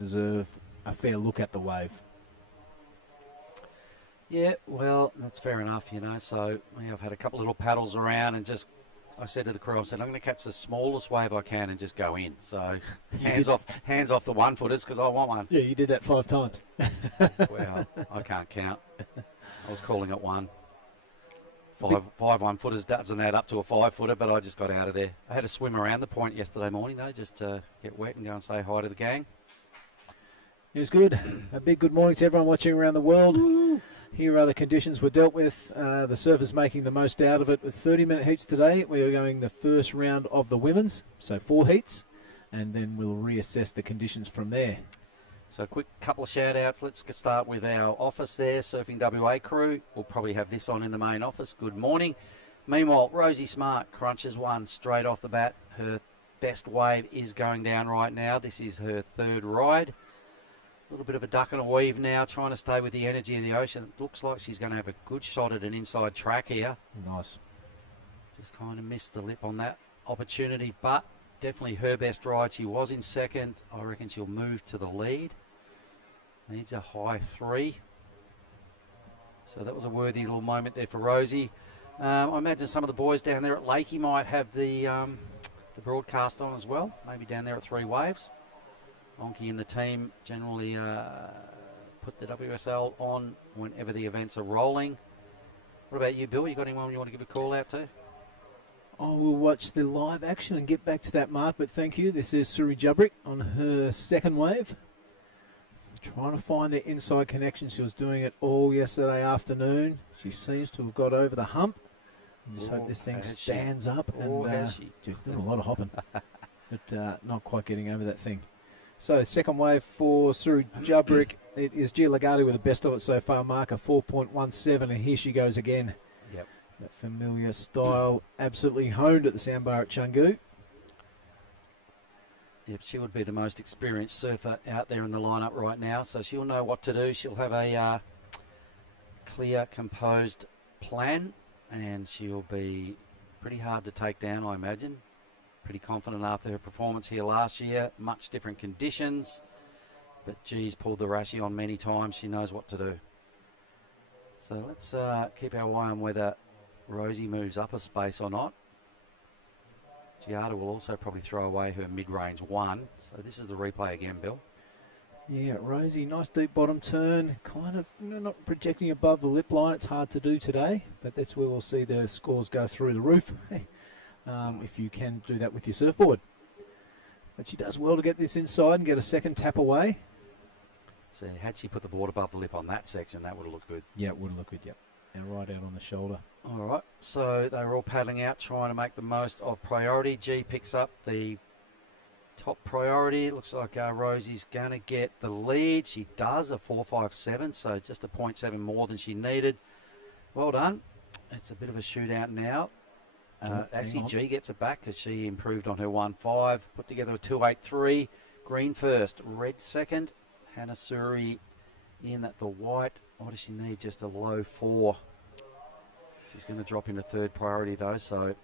deserve a fair look at the wave. Yeah, well, that's fair enough, you know. So I've had a couple little paddles around and just, I said to the crew, I said, I'm going to catch the smallest wave I can and just go in. So hands off the 1-footers because I want one. Yeah, you did that 5 times. Well, I can't count. I was calling it one. Five 1-footers doesn't add up to a 5-footer, but I just got out of there. I had to swim around the point yesterday morning, though, just to get wet and go and say hi to the gang. It was good. A big good morning to everyone watching around the world. Woo! Here are the conditions we're dealt with. The surfers making the most out of it with 30-minute heats today. We are going the first round of the women's, so 4 heats, and then we'll reassess the conditions from there. So a quick couple of shout-outs. Let's start with our office there, Surfing WA crew. We'll probably have this on in the main office. Good morning. Meanwhile, Rosie Smart crunches one straight off the bat. Her best wave is going down right now. This is her 3rd ride. A little bit of a duck and a weave now, trying to stay with the energy of the ocean. It looks like she's going to have a good shot at an inside track here. Nice. Just kind of missed the lip on that opportunity, but definitely her best ride. She was in 2nd. I reckon she'll move to the lead. Needs a high 3. So that was a worthy little moment there for Rosie. I imagine some of the boys down there at Lakey might have the broadcast on as well, maybe down there at 3 Waves. Onky and the team generally put the WSL on whenever the events are rolling. What about you, Bill? You got anyone you want to give a call out to? I will watch the live action and get back to that mark, but thank you. This is Suri Jubrik on her 2nd wave. Trying to find the inside connection. She was doing it all yesterday afternoon. She seems to have got over the hump. I just hope this thing stands up. She's doing a lot of hopping, but not quite getting over that thing. So 2nd wave for Suri Jubrik. It is Gia Lagarde with the best of it so far, marker 4.17, and here she goes again. Yep. That familiar style, absolutely honed at the sandbar at Canggu. Yep, she would be the most experienced surfer out there in the lineup right now, so she'll know what to do. She'll have a clear, composed plan, and she'll be pretty hard to take down, I imagine. Pretty confident after her performance here last year. Much different conditions, but G's pulled the Rashi on many times. She knows what to do. So let's keep our eye on whether Rosie moves up a space or not. Giada will also probably throw away her mid-range 1. So this is the replay again, Bill. Yeah, Rosie, nice deep bottom turn. Kind of not projecting above the lip line. It's hard to do today, but that's where we'll see the scores go through the roof. If you can do that with your surfboard. But she does well to get this inside and get a 2nd tap away. So had she put the board above the lip on that section, that would have looked good. Yeah, it would have looked good, yep. And right out on the shoulder. All right, so they were all paddling out, trying to make the most of priority. G picks up the top priority. It looks like Rosie's going to get the lead. She does, a 4.57, so just a 0.7 more than she needed. Well done. It's a bit of a shootout now. Actually, G gets it back because she improved on her 1.5. Put together a 2.83. Green first, red 2nd. Hannah Suri in at the white. What does she need? Just a low 4. She's going to drop into 3rd priority though, so going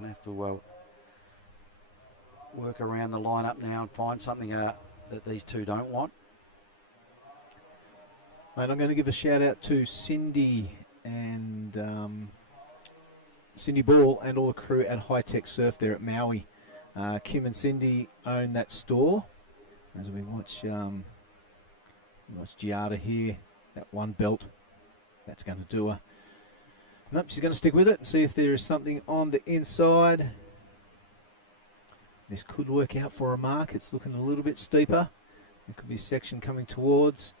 to have to work around the lineup now and find something that these two don't want. Mate, I'm going to give a shout out to Cindy and Cindy Ball and all the crew at High Tech Surf there at Maui. Kim and Cindy own that store. As we watch Giada here, that one belt, that's going to do her. Nope, she's going to stick with it and see if there is something on the inside. This could work out for a mark. It's looking a little bit steeper. There could be a section coming towards.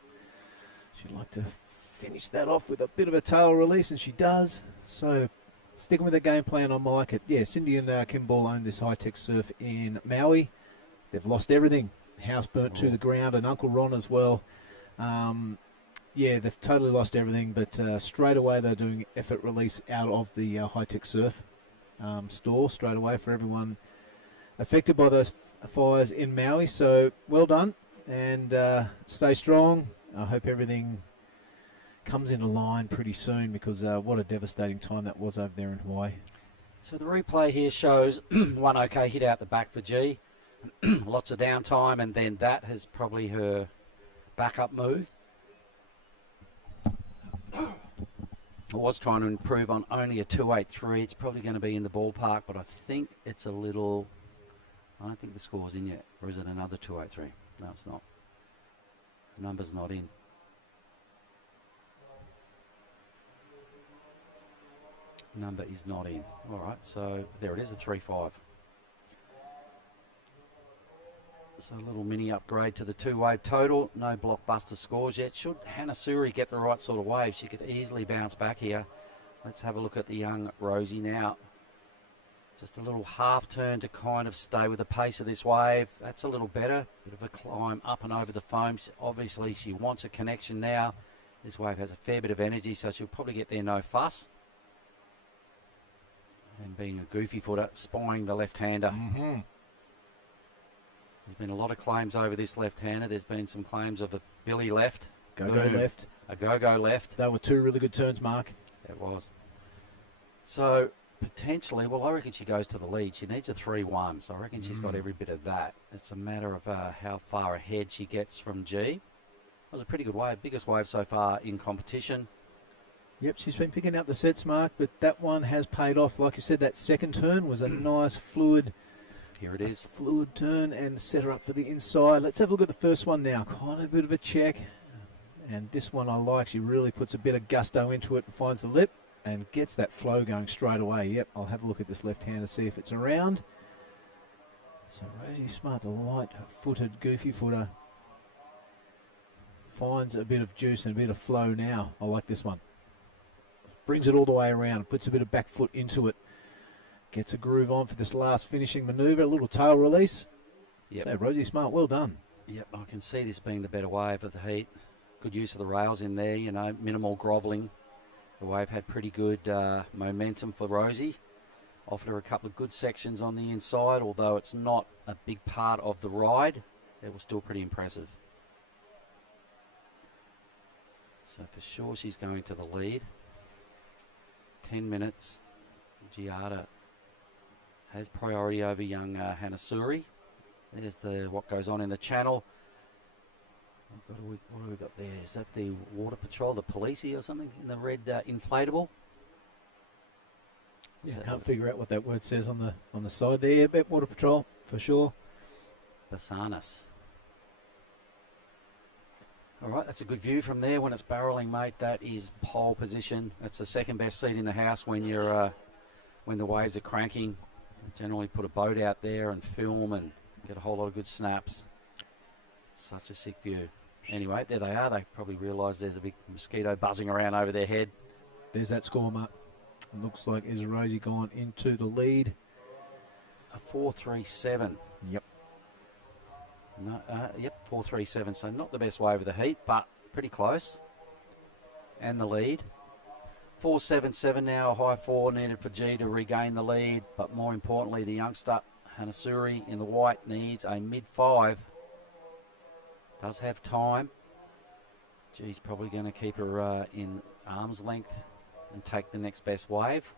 She'd like to finish that off with a bit of a tail release, and she does. So sticking with the game plan, I like it. Yeah, Cindy and Kim Ball own this high-tech surf in Maui. They've lost everything. House burnt to the ground, and Uncle Ron as well. Yeah, they've totally lost everything, but straight away they're doing effort release out of the high-tech surf store straight away for everyone affected by those fires in Maui. So well done, and stay strong. I hope everything comes into line pretty soon, because what a devastating time that was over there in Hawaii. So the replay here shows one okay hit out the back for G. lots of downtime, and then that is probably her backup move. I was trying to improve on only a 2.83. It's probably going to be in the ballpark, but I think it's a little... I don't think the score's in yet. Or is it another 2.83? No, it's not. The number's not in. Number is not in. All right, so there it is, a 3.5. So a little mini upgrade to the 2-wave total. No blockbuster scores yet. Should Hannah Suri get the right sort of wave, she could easily bounce back here. Let's have a look at the young Rosie now. Just a little half turn to kind of stay with the pace of this wave. That's a little better. Bit of a climb up and over the foam. Obviously, she wants a connection now. This wave has a fair bit of energy, so she'll probably get there no fuss. And being a goofy footer, spying the left-hander. Mm-hmm. There's been a lot of claims over this left-hander. There's been some claims of a Billy left. Go-go left. A go-go left. They were two really good turns, Mark. It was. So, potentially, well, I reckon she goes to the lead. She needs a 3-1, so I reckon she's got every bit of that. It's a matter of how far ahead she gets from G. It was a pretty good wave. Biggest wave so far in competition. Yep, she's been picking up the sets, Mark, but that one has paid off. Like you said, that second turn was a nice fluid... Here it is. Fluid turn and set her up for the inside. Let's have a look at the first one now. Kind of a bit of a check. And this one I like. She really puts a bit of gusto into it and finds the lip and gets that flow going straight away. Yep, I'll have a look at this left-hander, see if it's around. So Rosie Smart, the light-footed, goofy footer, finds a bit of juice and a bit of flow now. I like this one. Brings it all the way around, puts a bit of back foot into it. Gets a groove on for this last finishing manoeuvre, a little tail release. Yep. So Rosie Smart, well done. Yep, I can see this being the better wave of the heat. Good use of the rails in there, you know, minimal grovelling. The wave had pretty good momentum for Rosie. Offered her a couple of good sections on the inside, although it's not a big part of the ride. It was still pretty impressive. So for sure she's going to the lead. 10 minutes. Giada has priority over young Hannah Suri. There's what goes on in the channel. What have we got there? Is that the Water Patrol, the Policey or something in the red inflatable? Yeah, can't figure out what that word says on the side there. But Water Patrol for sure. Basanas. All right, that's a good view from there when it's barreling, mate. That is pole position. That's the second best seat in the house when you're when the waves are cranking. Generally put a boat out there and film and get a whole lot of good snaps. Such a sick view. Anyway, there they are. They probably realise there's a big mosquito buzzing around over their head. There's that score, Mark. It looks like is Rosie gone into the lead. A 4.37. Yep. No, yep, 4.37. So not the best wave of the heat, but pretty close. And the lead. 4.77 now, a high 4 needed for G to regain the lead. But more importantly, the youngster, Hannah Suri, in the white, needs a mid-5. Does have time. G's probably going to keep her in arm's length and take the next best wave.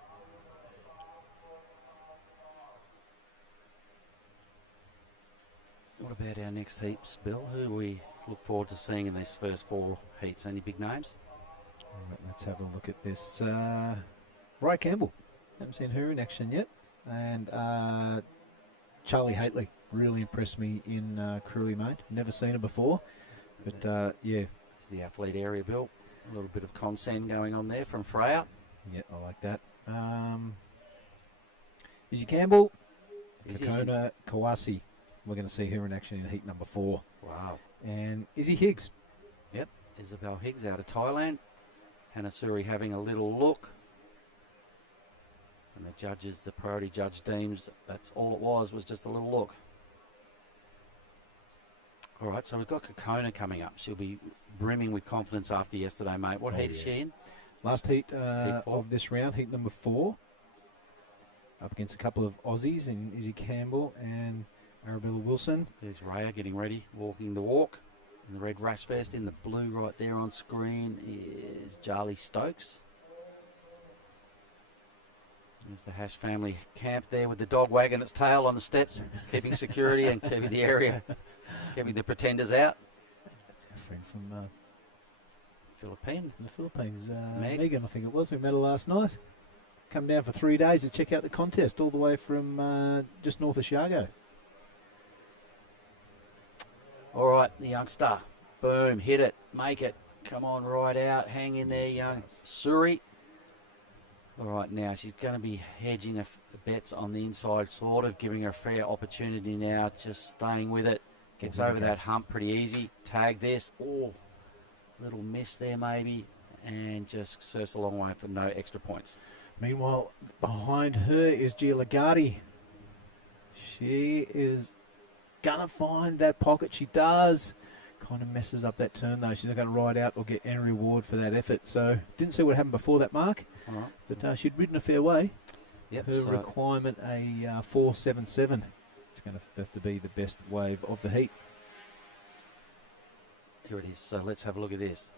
What about our next heats, Bill? Who do we look forward to seeing in these first 4 heats? Any big names? All right, let's have a look at this. Ray Campbell. Haven't seen her in action yet. And Charlie Haitley really impressed me in Crewy, mate. Never seen her before. But, yeah. It's the athlete area, Bill. A little bit of consent going on there from Freya. Yeah, I like that. Izzy Campbell. Izzy. Kakona Kawasi. We're going to see her in action in heat number 4. Wow. And Izzy Higgs. Yep, Isabel Higgs out of Thailand. Hannah Suri having a little look. And the judges, the priority judge deems that's all it was just a little look. All right, so we've got Kakona coming up. She'll be brimming with confidence after yesterday, mate. What heat is she in? Last heat of this round, heat number 4. Up against a couple of Aussies in Izzy Campbell and Arabella Wilson. There's Raya getting ready, walking the walk. In the red rash vest, in the blue right there on screen is Charlie Stokes. There's the Hash family camp there with the dog wagging its tail on the steps, keeping security and keeping the area, keeping the pretenders out. That's our friend from The Philippines. Megan, I think it was. We met her last night. Come down for 3 days to check out the contest, all the way from just north of Chicago. All right, the youngster. Boom, hit it, make it. Come on, right out. Hang in there, young Suri. All right, now she's going to be hedging her bets on the inside, sort of giving her a fair opportunity now, just staying with it. Gets over that hump pretty easy. Tag this. Oh, little miss there maybe. And just surfs a long way for no extra points. Meanwhile, behind her is Gia Lagundri. She is going to find that pocket. She does. Kind of messes up that turn, though. She's not going to ride out or get any reward for that effort. So, didn't see what happened before that mark. Right. But she'd ridden a fair way. Yep, her requirement, a 4.77. It's going to have to be the best wave of the heat. Here it is. So, let's have a look at this.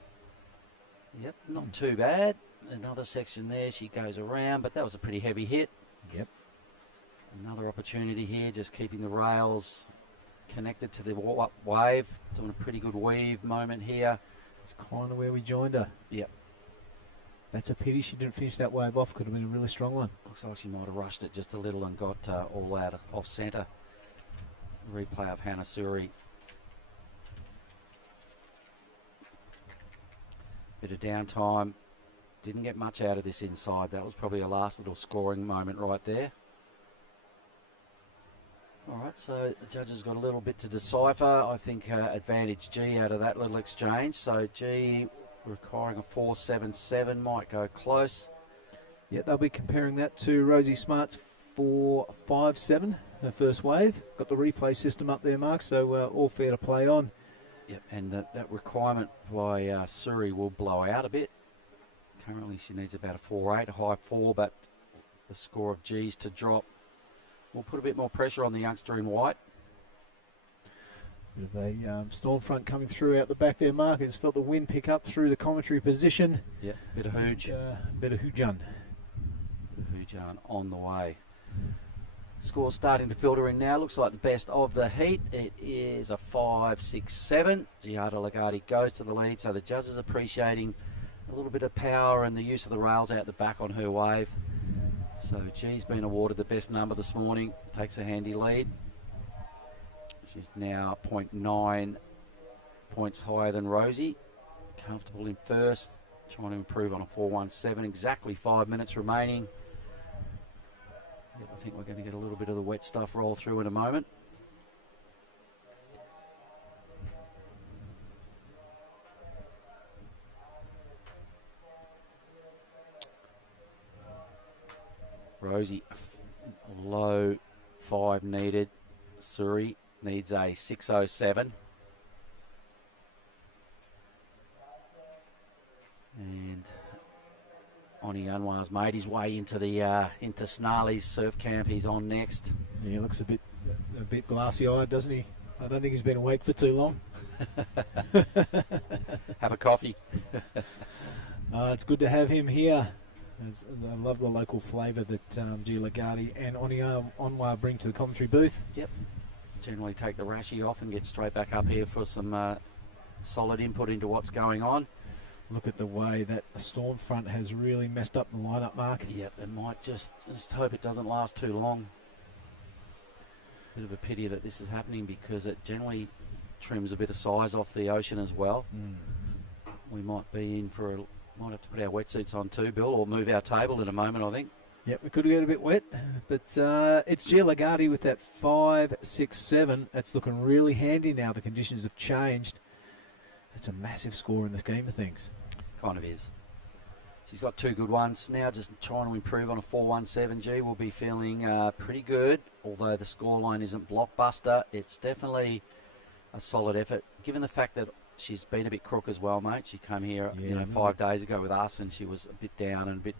Yep, not too bad. Another section there. She goes around, but that was a pretty heavy hit. Yep. Another opportunity here, just keeping the rails connected to the wave. Doing a pretty good weave moment here. It's kind of where we joined her. Yep. That's a pity she didn't finish that wave off. Could have been a really strong one. Looks like she might have rushed it just a little and got all out off centre. Replay of Hannah Suri. Bit of downtime. Didn't get much out of this inside. That was probably a last little scoring moment right there. All right, so the judges got a little bit to decipher. I think advantage G out of that little exchange. So G requiring a 4.77 might go close. Yeah, they'll be comparing that to Rosie Smart's 4.57, her first wave. Got the replay system up there, Mark, so all fair to play on. Yep, and that requirement by Suri will blow out a bit. Currently she needs about a 4.8, a high 4, but the score of G's to drop will put a bit more pressure on the youngster in white. Bit of a storm front coming through out the back there, Mark. I just felt the wind pick up through the commentary position. Yep, bit of hooge. Bit of hoojun. Hoojan on the way. Score starting to filter in now. Looks like the best of the heat. It is a 5.67. Giada Lagundri goes to the lead, so the judges appreciating a little bit of power and the use of the rails out the back on her wave. So G's been awarded the best number this morning. Takes a handy lead. She's now 0.9 points higher than Rosie. Comfortable in first. Trying to improve on a 4.17. Exactly 5 minutes remaining. Yep, I think we're going to get a little bit of the wet stuff roll through in a moment. Rosie, low 5 needed. Suri needs a 6.07. And Oni Anwar's made his way into the into Snarley's surf camp. He's on next. Yeah, he looks a bit glassy-eyed, doesn't he? I don't think he's been awake for too long. Have a coffee. It's good to have him here. I love the local flavour that Gia Lagundri and Oni Anwar bring to the commentary booth. Yep. Generally take the rashy off and get straight back up here for some solid input into what's going on. Look at the way that the storm front has really messed up the lineup, Mark. Yep, it might just hope it doesn't last too long. Bit of a pity that this is happening because it generally trims a bit of size off the ocean as well. We might be in for might have to put our wetsuits on too, Bill, or move our table in a moment, I think. Yep, we could get a bit wet, but it's Gia Lagundri with that 5.67. That's looking really handy now. The conditions have changed. It's a massive score in the scheme of things. Kind of is. She's got 2 good ones. Now just trying to improve on a 4.17. G will be feeling pretty good, although the scoreline isn't blockbuster. It's definitely a solid effort, given the fact that she's been a bit crook as well, mate. She came here 5 days ago with us, and she was a bit down and a bit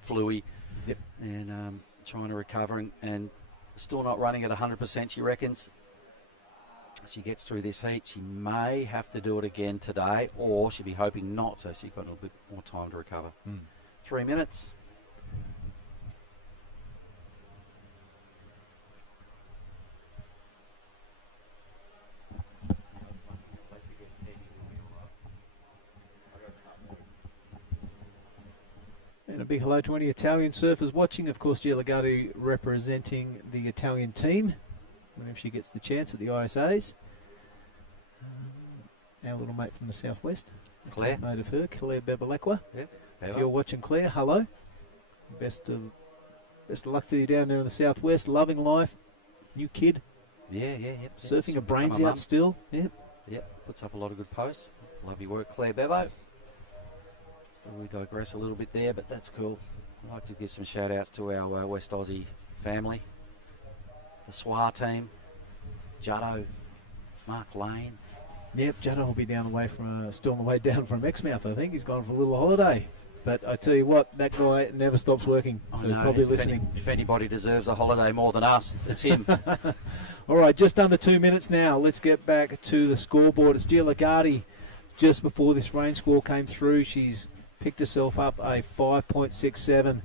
fluey. Yep. And trying to recover and still not running at 100%, she reckons. She gets through this heat. She may have to do it again today, or she'll be hoping not, so she's got a little bit more time to recover. 3 minutes. a big hello to any Italian surfers watching. Of course, Gia Lagundri representing the Italian team whenever she gets the chance at the ISAs. Our little mate from the southwest, Claire. Mate of her, Claire Bebalekwa. Yep. If you're watching, Claire, hello. Best of luck to you down there in the southwest. Loving life, new kid, Yep. surfing her Become brains a mum. out still. Yep. Yep, puts up a lot of good posts. Love your work, Claire Bevo. So we digress a little bit there, but that's cool. I'd like to give some shout outs to our West Aussie family, the SWA team, Juddo, Mark Lane. Yep, Juddo will be down the way from still on the way down from Exmouth. I think he's gone for a little holiday. But I tell you what, that guy never stops working. So he's probably listening. If anybody deserves a holiday more than us, it's him. All right, just under 2 minutes now. Let's get back to the scoreboard. It's Gia Lagundri. Just before this rain squall came through, she's picked herself up a 5.67.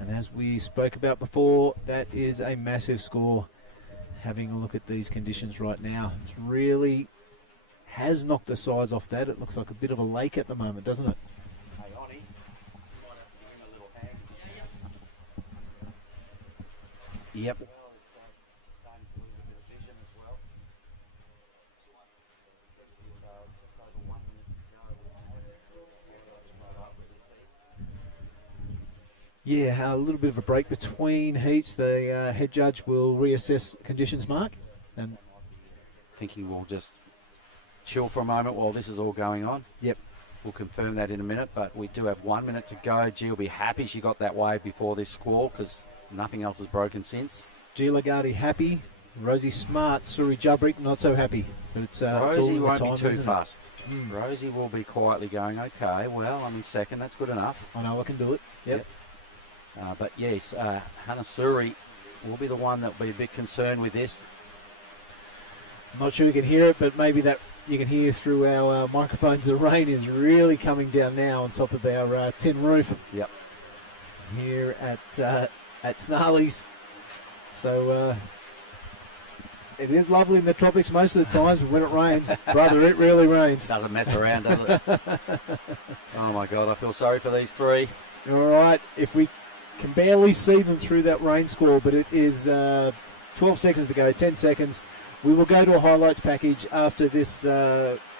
And as we spoke about before, that is a massive score. Having a look at these conditions right now, it's really has knocked the size off that. It looks like a bit of a lake at the moment, doesn't it? Yep. Yeah, a little bit of a break between heats. The head judge will reassess conditions, Mark. And thinking we'll just chill for a moment while this is all going on. Yep. We'll confirm that in a minute, but we do have 1 minute to go. Gia will be happy she got that wave before this squall because nothing else has broken since. Gia Lagundri happy. Rosie Smart, Suri Jubrik not so happy. But it's Rosie all won't time, be too isn't it? fast. Rosie will be quietly going, okay, well, I'm in second. That's good enough. I know I can do it. Yep. But yes, Hannah Suri will be the one that will be a bit concerned with this. I'm not sure you can hear it, but maybe that you can hear through our microphones. The rain is really coming down now on top of our tin roof. Yep. Here at Snarley's. So it is lovely in the tropics most of the times, but when it rains, brother, it really rains. Doesn't mess around, does it? Oh my God, I feel sorry for these three. All right, if we can barely see them through that rain squall, but it is 12 seconds to go, 10 seconds. We will go to a highlights package after this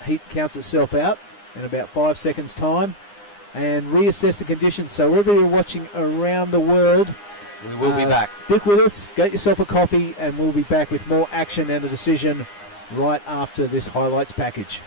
heat counts itself out in about 5 seconds' time and reassess the conditions. So wherever you're watching around the world, we will be back. Stick with us, get yourself a coffee, and we'll be back with more action and a decision right after this highlights package.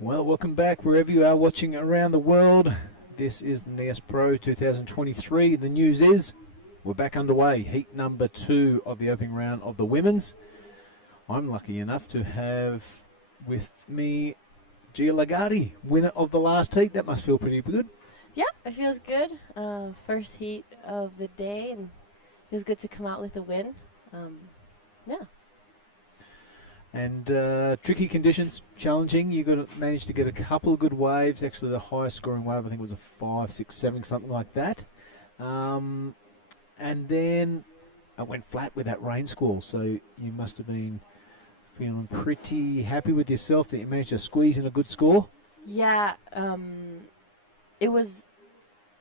Well, welcome back wherever you are watching around the world. This is the Nias Pro 2023. The news is we're back underway. Heat number 2 of the opening round of the women's. I'm lucky enough to have with me Gia Lagundri, winner of the last heat. That must feel pretty good. Yeah, it feels good. First heat of the day, and it feels good to come out with a win. Yeah. And tricky conditions, challenging. You got to manage to get a couple of good waves. Actually, the highest scoring wave I think was a 5, 6, 7, something like that. And then I went flat with that rain squall. So you must have been feeling pretty happy with yourself that you managed to squeeze in a good score. Yeah. It was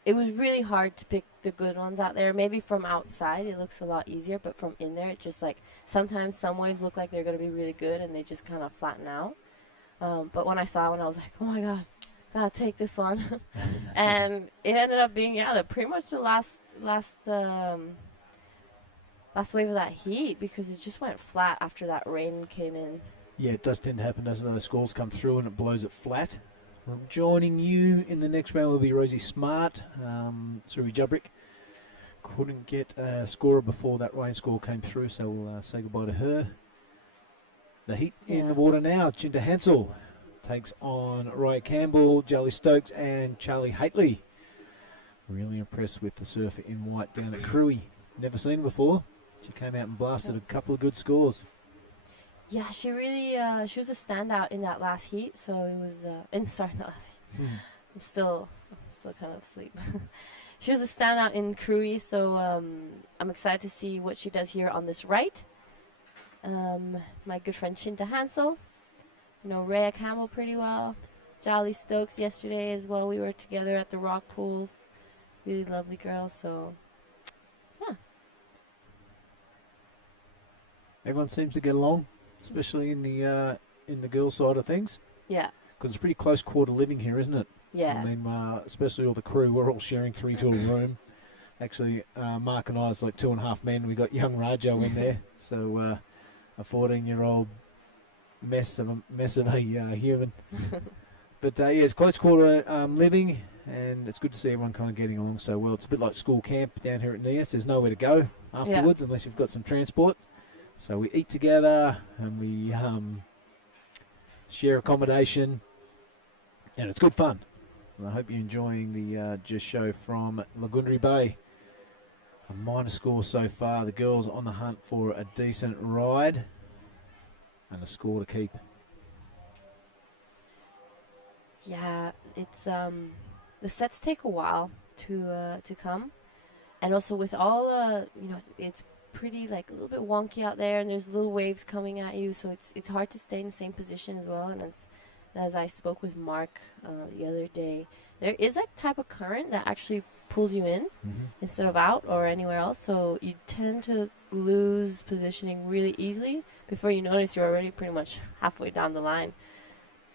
really hard to pick the good ones out there. Maybe from outside it looks a lot easier, but from in there it's just like sometimes some waves look like they're going to be really good and they just kind of flatten out. But when I saw one, I was like, oh my god, gotta take this one. And it ended up being pretty much the last wave of that heat, because it just went flat after that rain came in. Yeah, it does tend to happen, doesn't it? Those squalls come through and it blows it flat. Joining you in the next round will be Rosie Smart. Suri Jubrick couldn't get a scorer before that rain score came through, so we'll say goodbye to her. The heat in the water now. Chinta Hansel takes on Raya Campbell, Jolly Stokes and Charlie Haitley. Really impressed with the surfer in white down at Cruy. Never seen her before. She came out and blasted a couple of good scores. Yeah, she really she was a standout in that last heat. So it was not last heat. I'm still kind of asleep. She was a standout in Cruy, so I'm excited to see what she does here on this right. My good friend Chinta Hansel, Raya Campbell pretty well. Jolly Stokes yesterday as well. We were together at the rock pools. Really lovely girl. So yeah, everyone seems to get along, especially in the girls' side of things. Yeah, because it's pretty close quarter living here, isn't it? Yeah. I mean, especially all the crew, we're all sharing 3 to a room. Actually, Mark and I is like 2.5 men. We got young Rajo in there, so a 14-year-old mess of a human. But yeah, it's close quarter living, and it's good to see everyone kind of getting along so well. It's a bit like school camp down here at Nias. There's nowhere to go afterwards unless you've got some transport. So we eat together and we share accommodation, and it's good fun. And I hope you're enjoying the Just show from Lagundri Bay. A minor score so far. The girls on the hunt for a decent ride and a score to keep. Yeah, it's the sets take a while to come, and also with all it's pretty like a little bit wonky out there, and there's little waves coming at you, so it's hard to stay in the same position as well. And as I spoke with Mark the other day, there is a type of current that actually pulls you in instead of out or anywhere else, so you tend to lose positioning really easily. Before you notice, you're already pretty much halfway down the line.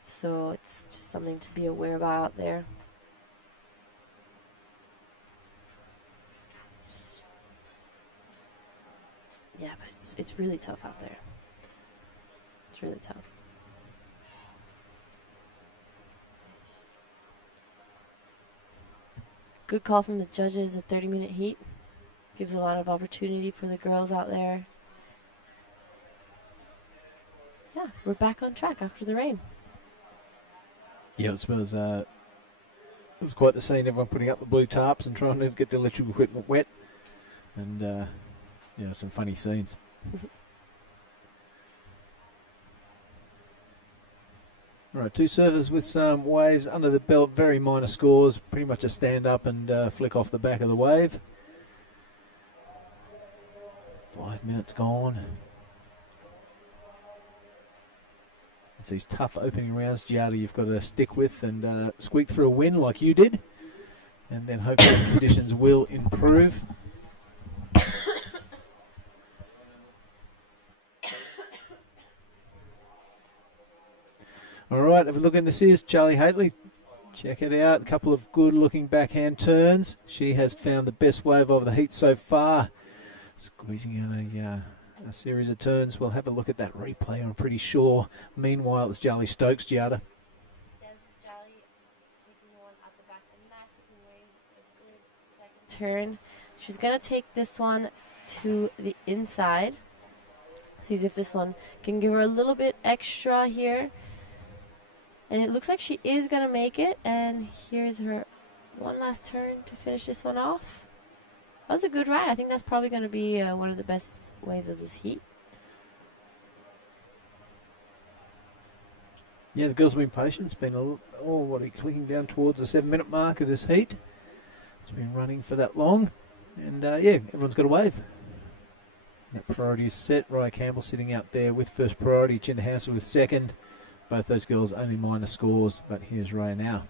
So it's just something to be aware about out there. Yeah, but it's really tough out there. It's really tough. Good call from the judges, a 30-minute heat. Gives a lot of opportunity for the girls out there. Yeah, we're back on track after the rain. Yeah, it was quite the scene. Everyone putting up the blue tarps and trying to get the electrical equipment wet. And, some funny scenes. All right, 2 surfers with some waves under the belt, very minor scores, pretty much a stand up and flick off the back of the wave. 5 minutes gone. It's these tough opening rounds, Giada, you've got to stick with and squeak through a win like you did, and then hopefully the conditions will improve. All right, have a look in this is Charlie Haitley. Check it out. A couple of good-looking backhand turns. She has found the best wave of the heat so far. Squeezing out a series of turns. We'll have a look at that replay, I'm pretty sure. Meanwhile, it's Jolly Stokes, Giada. turn. She's going to take this one to the inside. Sees if this one can give her a little bit extra here. And it looks like she is going to make it. And here's her one last turn to finish this one off. That was a good ride. I think that's probably going to be one of the best waves of this heat. Yeah, the girls have been patient. It's been clicking down towards the 7-minute mark of this heat. It's been running for that long. And yeah, everyone's got a wave. That priority is set. Raya Campbell sitting out there with first priority. Jinder Hansel with second. Both those girls only minor scores, but here's Raya now.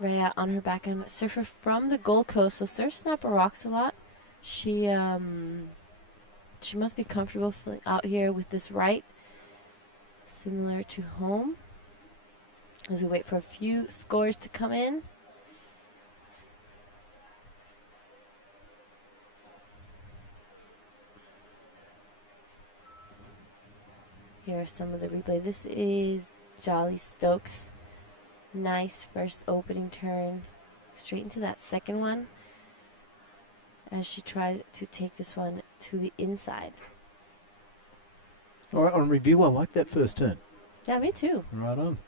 Raya on her backhand surfer from the Gold Coast, so surf snapper rocks a lot. She must be comfortable out here with this right, similar to home. As we wait for a few scores to come in. Here are some of the replay. This is Jolly Stokes. Nice first opening turn. Straight into that second one. As she tries to take this one to the inside. All right, on review, I like that first turn. Yeah, me too. Right on.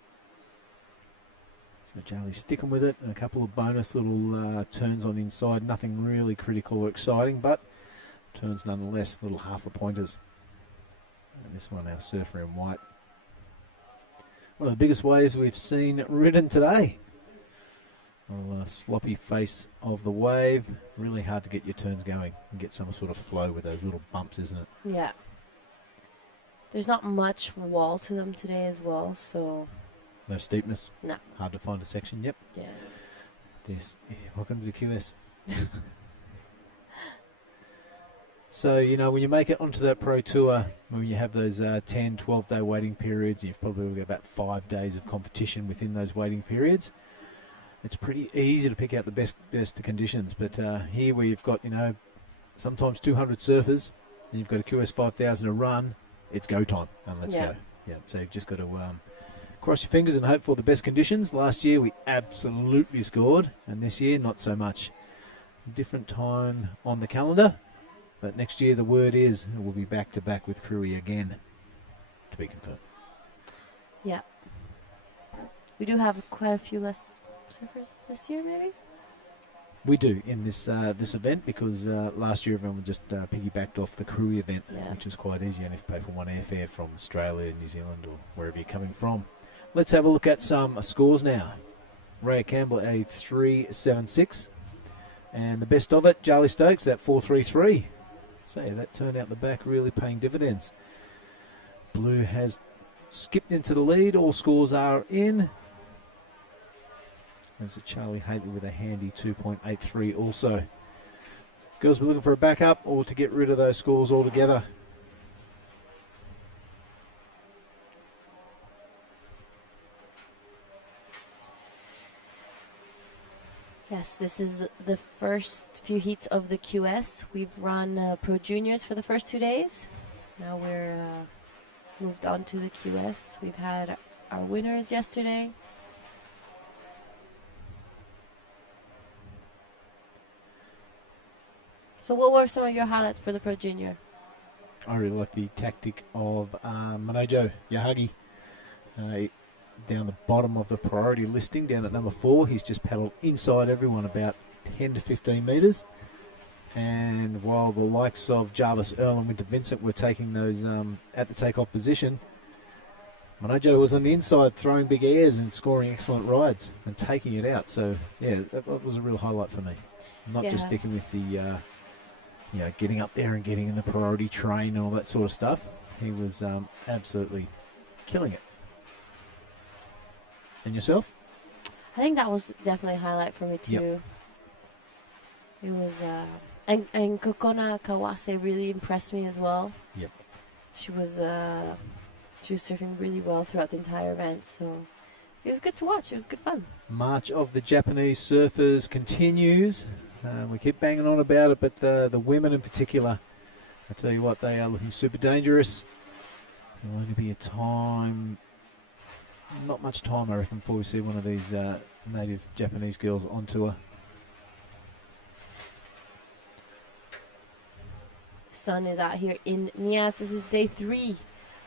So Jolly's sticking with it, and a couple of bonus little turns on the inside. Nothing really critical or exciting, but turns nonetheless, little half-a-pointers. And this one, our surfer in white. One of the biggest waves we've seen ridden today. A sloppy face of the wave. Really hard to get your turns going and get some sort of flow with those little bumps, isn't it? Yeah. There's not much wall to them today as well, so... No steepness? No. Hard to find a section, yep. Yeah. Welcome to the QS. So, you know, when you make it onto that Pro Tour, when you have those 10, 12-day waiting periods, you've probably got about 5 days of competition within those waiting periods. It's pretty easy to pick out the best conditions. But here where you've got, you know, sometimes 200 surfers, and you've got a QS 5000 to run, it's go time, and let's go. Yeah, so you've just got to cross your fingers and hope for the best conditions. Last year we absolutely scored, and this year not so much. Different time on the calendar. But next year, the word is we'll be back-to-back with Cruy again, to be confirmed. Yeah. We do have quite a few less surfers this year, maybe? We do in this this event, because last year everyone just piggybacked off the Cruy event, which was quite easy. You only have to pay for one airfare from Australia, New Zealand, or wherever you're coming from. Let's have a look at some scores now. Raya Campbell, a 3.76. And the best of it, Charlie Stokes, that 4.33. So yeah, that turn out the back really paying dividends. Blue has skipped into the lead. All scores are in. There's a Charlie Haley with a handy 2.83 also. Girls were looking for a backup or to get rid of those scores altogether. Yes, this is the first few heats of the QS. We've run Pro Juniors for the first 2 days. Now we're moved on to the QS. We've had our winners yesterday. So what were some of your highlights for the Pro Junior? I really like the tactic of Manojo Yahagi. Down the bottom of the priority listing, down at number 4, he's just paddled inside everyone about 10 to 15 metres. And while the likes of Jarvis Earl and Winter Vincent were taking those at the takeoff position, Manojo was on the inside throwing big airs and scoring excellent rides and taking it out. So, yeah, that was a real highlight for me. Not just sticking with the, you know, getting up there and getting in the priority train and all that sort of stuff. He was absolutely killing it. And yourself? I think that was definitely a highlight for me too. Yep. It was, and Kokona Kawase really impressed me as well. Yep. She was surfing really well throughout the entire event, so it was good to watch. It was good fun. March of the Japanese surfers continues. We keep banging on about it, but the women in particular, I tell you what, they are looking super dangerous. There'll only be a time, not much time, I reckon, before we see one of these native Japanese girls on tour. sun is out here in Nias. This is day 3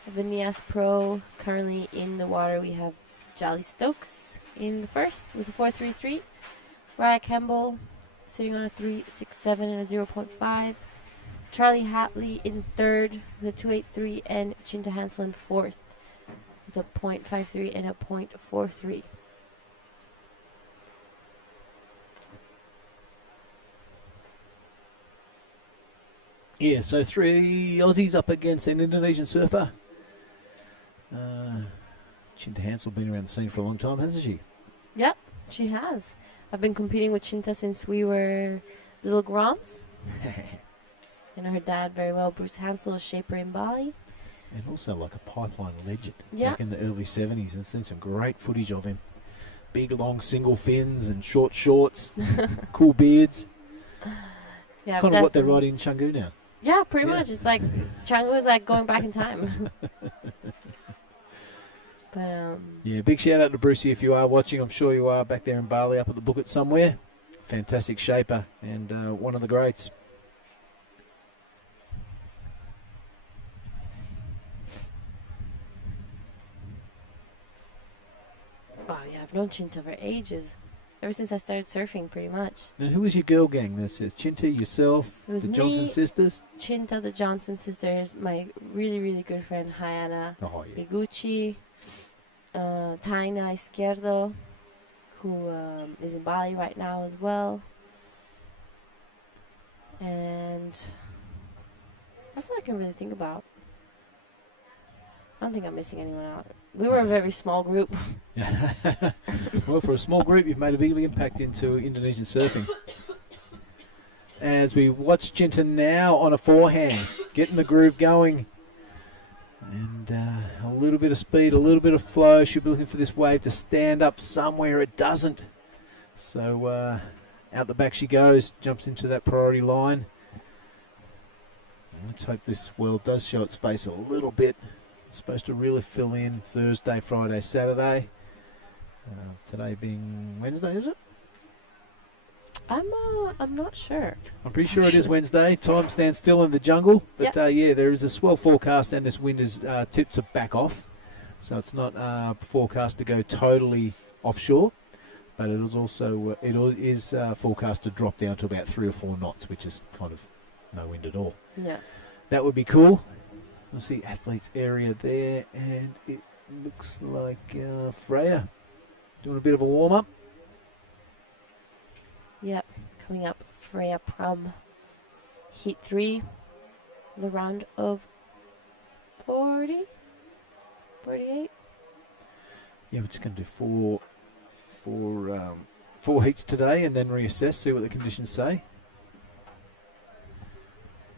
of the Nias Pro. Currently in the water, we have Jolly Stokes in the first with a 4.33. Raya Campbell sitting on a 3.67 and a 0.5. Charlie Hatley in third with a 2.83, and Chinta Hansel in fourth with a 0.53 and a 0.43. Yeah, so 3 Aussies up against an Indonesian surfer. Chinta Hansel been around the scene for a long time, hasn't she? Yep, she has. I've been competing with Chinta since we were little groms. I know her dad very well, Bruce Hansel, a shaper in Bali. And also like a pipeline legend Yeah. back in the early 70s. I've seen some great footage of him. Big, long single fins and short shorts, cool beards. Yeah, Kind of what they're riding in Canggu now. Yeah, pretty Yeah. much. It's like Canggu is like going back in time. But Yeah, big shout out to Brucey if you are watching. I'm sure you are back there in Bali up at the Bukit somewhere. Fantastic shaper and one of the greats. wow, yeah, I've known Chinta for ages. Ever since I started surfing, pretty much. And who was your girl gang? This is Chinta, yourself, It was the Johnson me. sisters. Chinta, the Johnson sisters, my really, really good friend Hayana Oh, yeah. Iguchi, Taina Izquierdo, who is in Bali right now as well. And that's all I can really think about. I don't think I'm missing anyone out. We were a very small group. Well, for a small group, you've made a big impact into Indonesian surfing. As we watch Chinta now on a forehand, getting the groove going. And a little bit of speed, a little bit of flow. She'll be looking for this wave to stand up somewhere. It doesn't. So out the back she goes, jumps into that priority line. Let's hope this world does show its face a little bit. It's supposed to really fill in Thursday, Friday, Saturday. Today being Wednesday, is it? I'm not sure. I'm pretty sure it is Wednesday. Time stands still in the jungle. But Yep. yeah, there is a swell forecast and this wind is tipped to back off. So it's not forecast to go totally offshore. But it is also forecast to drop down to about 3 or 4 knots, which is kind of no wind at all. Yeah. That would be cool. We'll see athletes area there, and it looks like Freya doing a bit of a warm-up. Yep. Coming up, Freya Prum, Heat 3, the round of 40, 48. Yeah, we're just going to do four heats today and then reassess, see what the conditions say.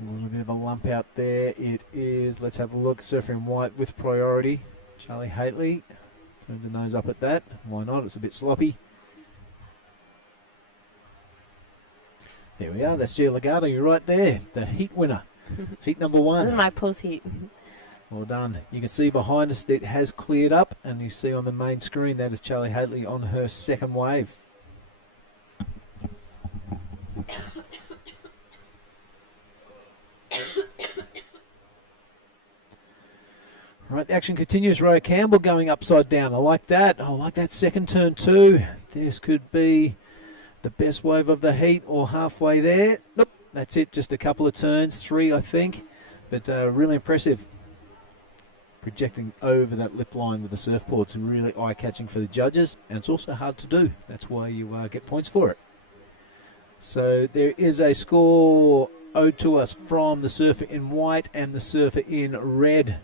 A little bit of a lump out there. It is, let's have a look, surfer in white with priority. Charlie Hatley turns the nose up at that. Why not? It's a bit sloppy. There we are. That's Gia Legato. You're right there. The heat winner. Heat number 1. This is my post heat. Well done. You can see behind us it has cleared up, and you see on the main screen that is Charlie Hatley on her second wave. Right, the action continues. Raya Campbell going upside down. I like that. I like that second turn too. This could be the best wave of the heat or halfway there. Nope, that's it. Just a couple of turns. 3, I think. But really impressive. Projecting over that lip line with the surfboards and really eye-catching for the judges. And it's also hard to do. That's why you get points for it. So there is a score owed to us from the surfer in white and the surfer in red.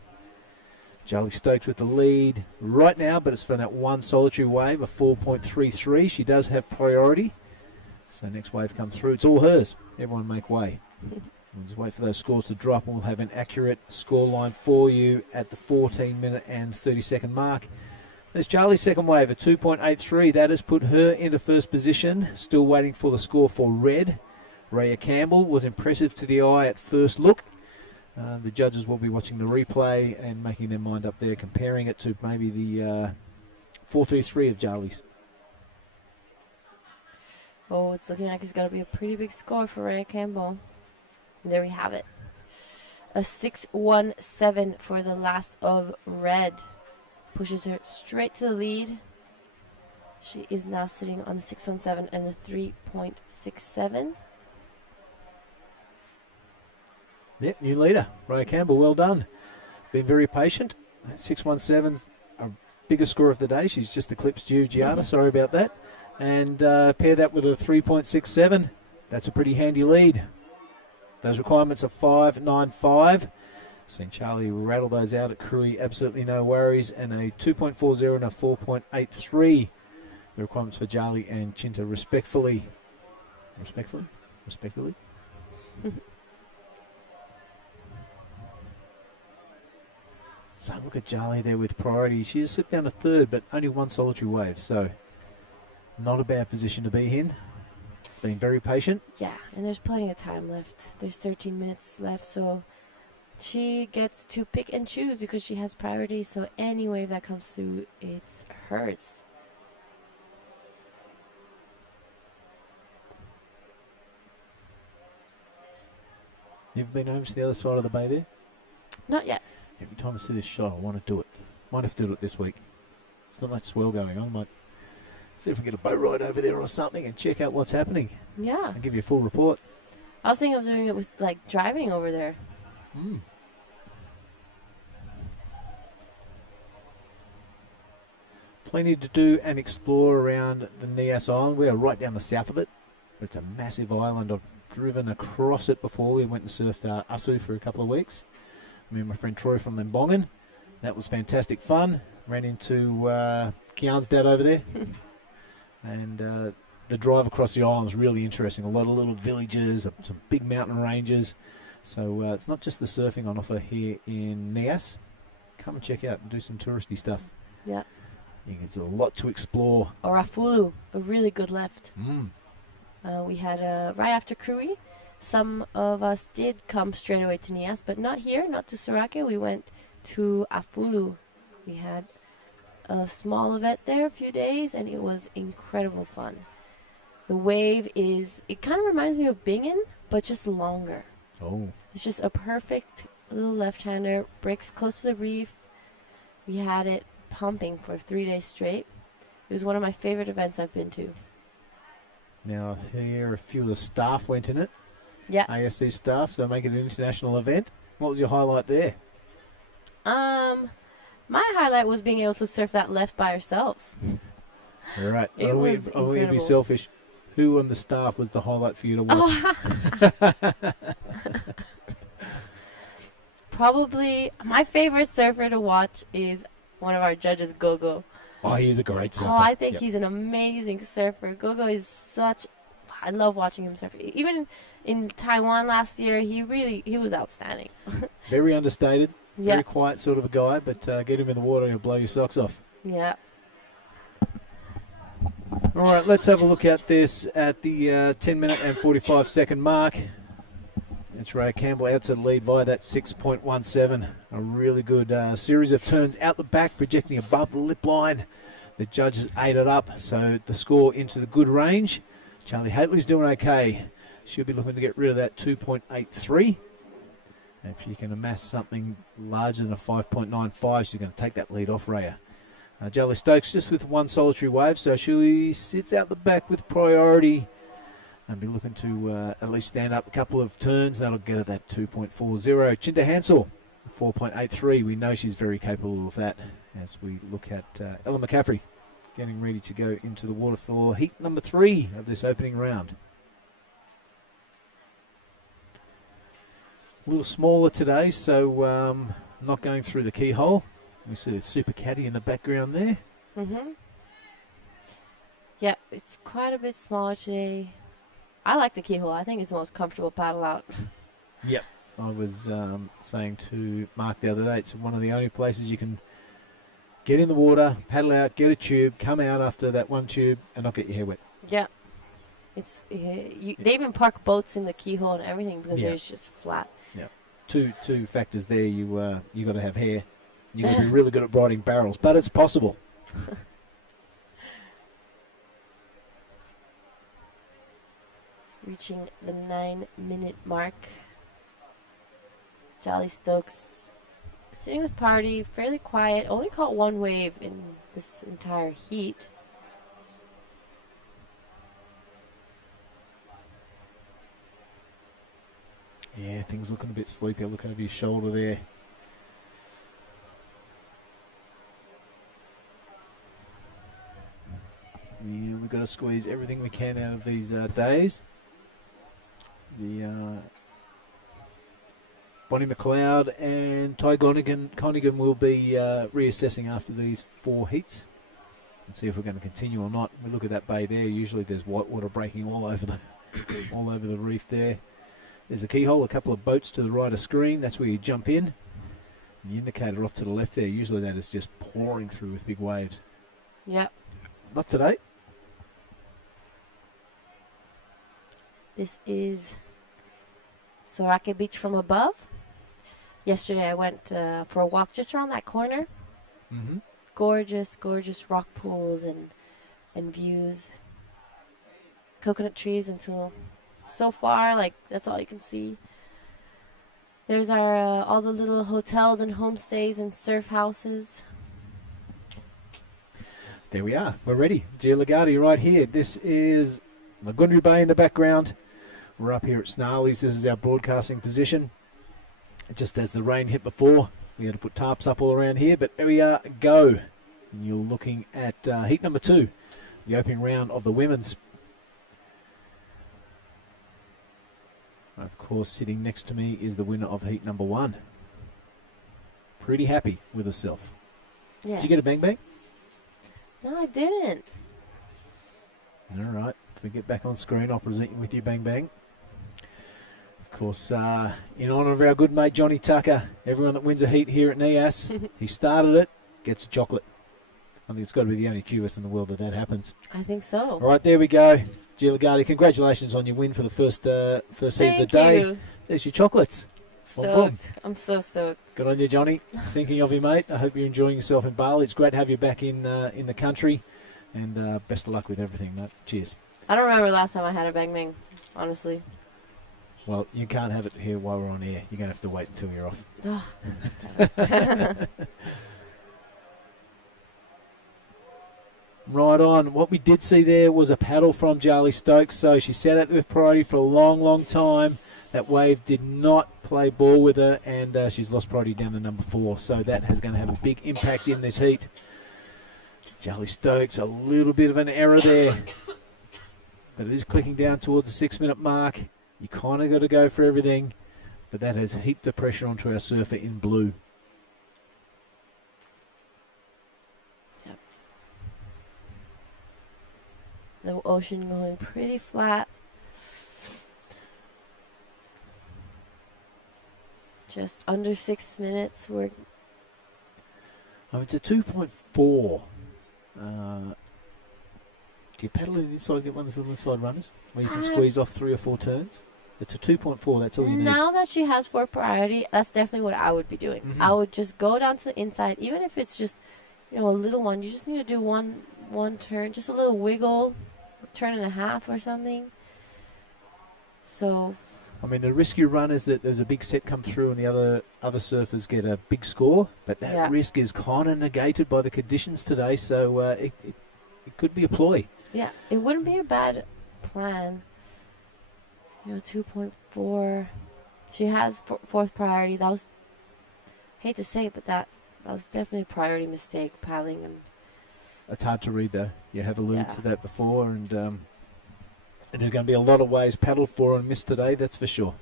Charlie Stokes with the lead right now, but it's for that one solitary wave, a 4.33. She does have priority. So next wave comes through. It's all hers. Everyone make way. We'll just wait for those scores to drop, and we'll have an accurate score line for you at the 14-minute and 30-second mark. There's Charlie's second wave, a 2.83. That has put her into first position. Still waiting for the score for red. Raya Campbell was impressive to the eye at first look. The judges will be watching the replay and making their mind up there, comparing it to maybe the 4.33 of Charlie's. Oh, it's looking like it's going to be a pretty big score for Raya Campbell. And there we have it. A 6.17 for the last of red. Pushes her straight to the lead. She is now sitting on the 6.17 and a 3.67. Yep, new leader, Raya Campbell. Well done. Been very patient. That 6.17's a bigger score of the day. She's just eclipsed you, Gianna. Sorry about that. And pair that with a 3.67. That's a pretty handy lead. Those requirements are 5.95. Seen Charlie rattle those out at Cruy, absolutely no worries. And a 2.40 and a 4.83. The requirements for Charlie and Chinta respectfully. Respectfully? So look at Charlie there with priority. She has slipped down to third, but only one solitary wave. So not a bad position to be in. Been very patient. Yeah, and there's plenty of time left. There's 13 minutes left, so she gets to pick and choose because she has priority. So any wave that comes through, it's hers. You've been over to the other side of the bay there? Not yet. Every time I see this shot, I want to do it. Might have to do it this week. There's not much swell going on. Might see if we can get a boat ride over there or something and check out what's happening. Yeah. And give you a full report. I was thinking of doing it with, like, driving over there. Plenty to do and explore around the Nias Island. We are right down the south of it. But it's a massive island. I've driven across it before. We went and surfed Asu for a couple of weeks. Me and my friend Troy from Lembongan. That was fantastic fun. Ran into Kian's dad over there. And the drive across the island is really interesting. A lot of little villages, some big mountain ranges. So it's not just the surfing on offer here in Nias. Come and check out and do some touristy stuff. Yeah. There's a lot to explore. Or Afulu, a really good left. Mm. We had right after Cruy. Some of us did come straight away to Nias, but not here, not to Sorake. We went to Afulu. We had a small event there, a few days, and it was incredible fun. The wave it kind of reminds me of Bingen, but just longer. Oh. It's just a perfect little left-hander, breaks close to the reef. We had it pumping for 3 days straight. It was one of my favorite events I've been to. Now, here a few of the staff went in it. Yeah. ASC staff, so make it an international event. What was your highlight there? My highlight was being able to surf that left by ourselves. All right. It Are we was going to be incredible. selfish? Who on the staff was the highlight for you to watch? Probably my favorite surfer to watch is one of our judges, Gogo. Oh, he's a great surfer. Oh, I think Yep. he's an amazing surfer. Gogo is I love watching him surf. Even in Taiwan last year, he was outstanding. Very understated. Yeah. Very quiet sort of a guy, but get him in the water and he'll blow your socks off. Yeah. All right, let's have a look at this at the 10-minute and 45-second mark. It's Raya Campbell out to the lead via that 6.17. A really good series of turns out the back, projecting above the lip line. The judges ate it up, so the score into the good range. Charlie Haitley's doing okay. She'll be looking to get rid of that 2.83. And if she can amass something larger than a 5.95, she's going to take that lead off Raya. Jelly Stokes just with one solitary wave, so she sits out the back with priority and be looking to at least stand up a couple of turns. That'll get her that 2.40. Chinta Hansel, 4.83. We know she's very capable of that as we look at Ella McCaffrey getting ready to go into the water for heat number 3 of this opening round. A little smaller today, so not going through the keyhole. We see the Super Caddy in the background there. Mm-hmm. Yeah, it's quite a bit smaller today. I like the keyhole. I think it's the most comfortable paddle out. Yep. I was saying to Mark the other day, it's one of the only places you can get in the water, paddle out, get a tube, come out after that one tube, and not get your hair wet. Yeah. It's they even park boats in the keyhole and everything because Yeah. it's just flat. Yeah. Two factors there. You got to have hair. You got to be really good at riding barrels, but it's possible. Reaching the 9-minute mark. Jolly Stokes sitting with priority, fairly quiet. Only caught one wave in this entire heat. Yeah, things looking a bit sleepy. Look over your shoulder there. Yeah, we've got to squeeze everything we can out of these days. The Bonnie McLeod and Ty Conigan will be reassessing after these 4 heats and see if we're going to continue or not. We look at that bay there. Usually there's whitewater breaking all over the all over the reef there. There's a keyhole, a couple of boats to the right of screen. That's where you jump in. And the indicator off to the left there. Usually that is just pouring through with big waves. Yep. Not today. This is Sorake Beach from above. Yesterday I went for a walk just around that corner. Mm-hmm. Gorgeous, gorgeous rock pools and views. Coconut trees until so far, like that's all you can see. There's our all the little hotels and homestays and surf houses. There we are. We're ready. Gia Lagundri right here. This is Lagundri Bay in the background. We're up here at Snarley's. This is our broadcasting position. Just as the rain hit before, we had to put tarps up all around here, but here we are, go. And you're looking at heat number 2, the opening round of the women's. Of course, sitting next to me is the winner of heat number 1. Pretty happy with herself. Yeah. Did you get a bang bang? No, I didn't. All right. If we get back on screen, I'll present you with your bang bang. Of course, in honour of our good mate Johnny Tucker, everyone that wins a heat here at Nias, he started it, gets a chocolate. I think it's got to be the only QS in the world that happens. I think so. All right, there we go. Gia Lagundri, congratulations on your win for the first heat of the day. You. There's your chocolates. Stoked. Boom, boom. I'm so stoked. Good on you, Johnny. Thinking of you, mate. I hope you're enjoying yourself in Bali. It's great to have you back in the country, and best of luck with everything, mate. Cheers. I don't remember last time I had a bang bang, honestly. Well, you can't have it here while we're on air. You're going to have to wait until you're off. Right on. What we did see there was a paddle from Jolly Stokes. So she sat out with priority for a long, long time. That wave did not play ball with her, and she's lost priority down to number 4. So that is going to have a big impact in this heat. Jolly Stokes, a little bit of an error there. But it is clicking down towards the 6-minute mark. You kind of got to go for everything. But that has heaped the pressure onto our surfer in blue. Yep. The ocean going pretty flat. Just under 6 minutes. We're It's a 2.4. Do you paddle it inside, get one of those inside runners where you can squeeze off 3 or 4 turns? It's a 2.4, that's all you need. Now that she has 4 priority, that's definitely what I would be doing. Mm-hmm. I would just go down to the inside, even if it's just, a little one. You just need to do one turn, just a little wiggle, turn and a half or something. So, I mean, the risk you run is that there's a big set come through and the other surfers get a big score, but that risk is kind of negated by the conditions today, so it could be a ploy. Yeah, it wouldn't be a bad plan. 2.4. She has 4th priority. That was, hate to say it, but that was definitely a priority mistake, paddling. And it's hard to read, though. You have alluded to that before, and there's going to be a lot of ways paddled for and missed today, that's for sure.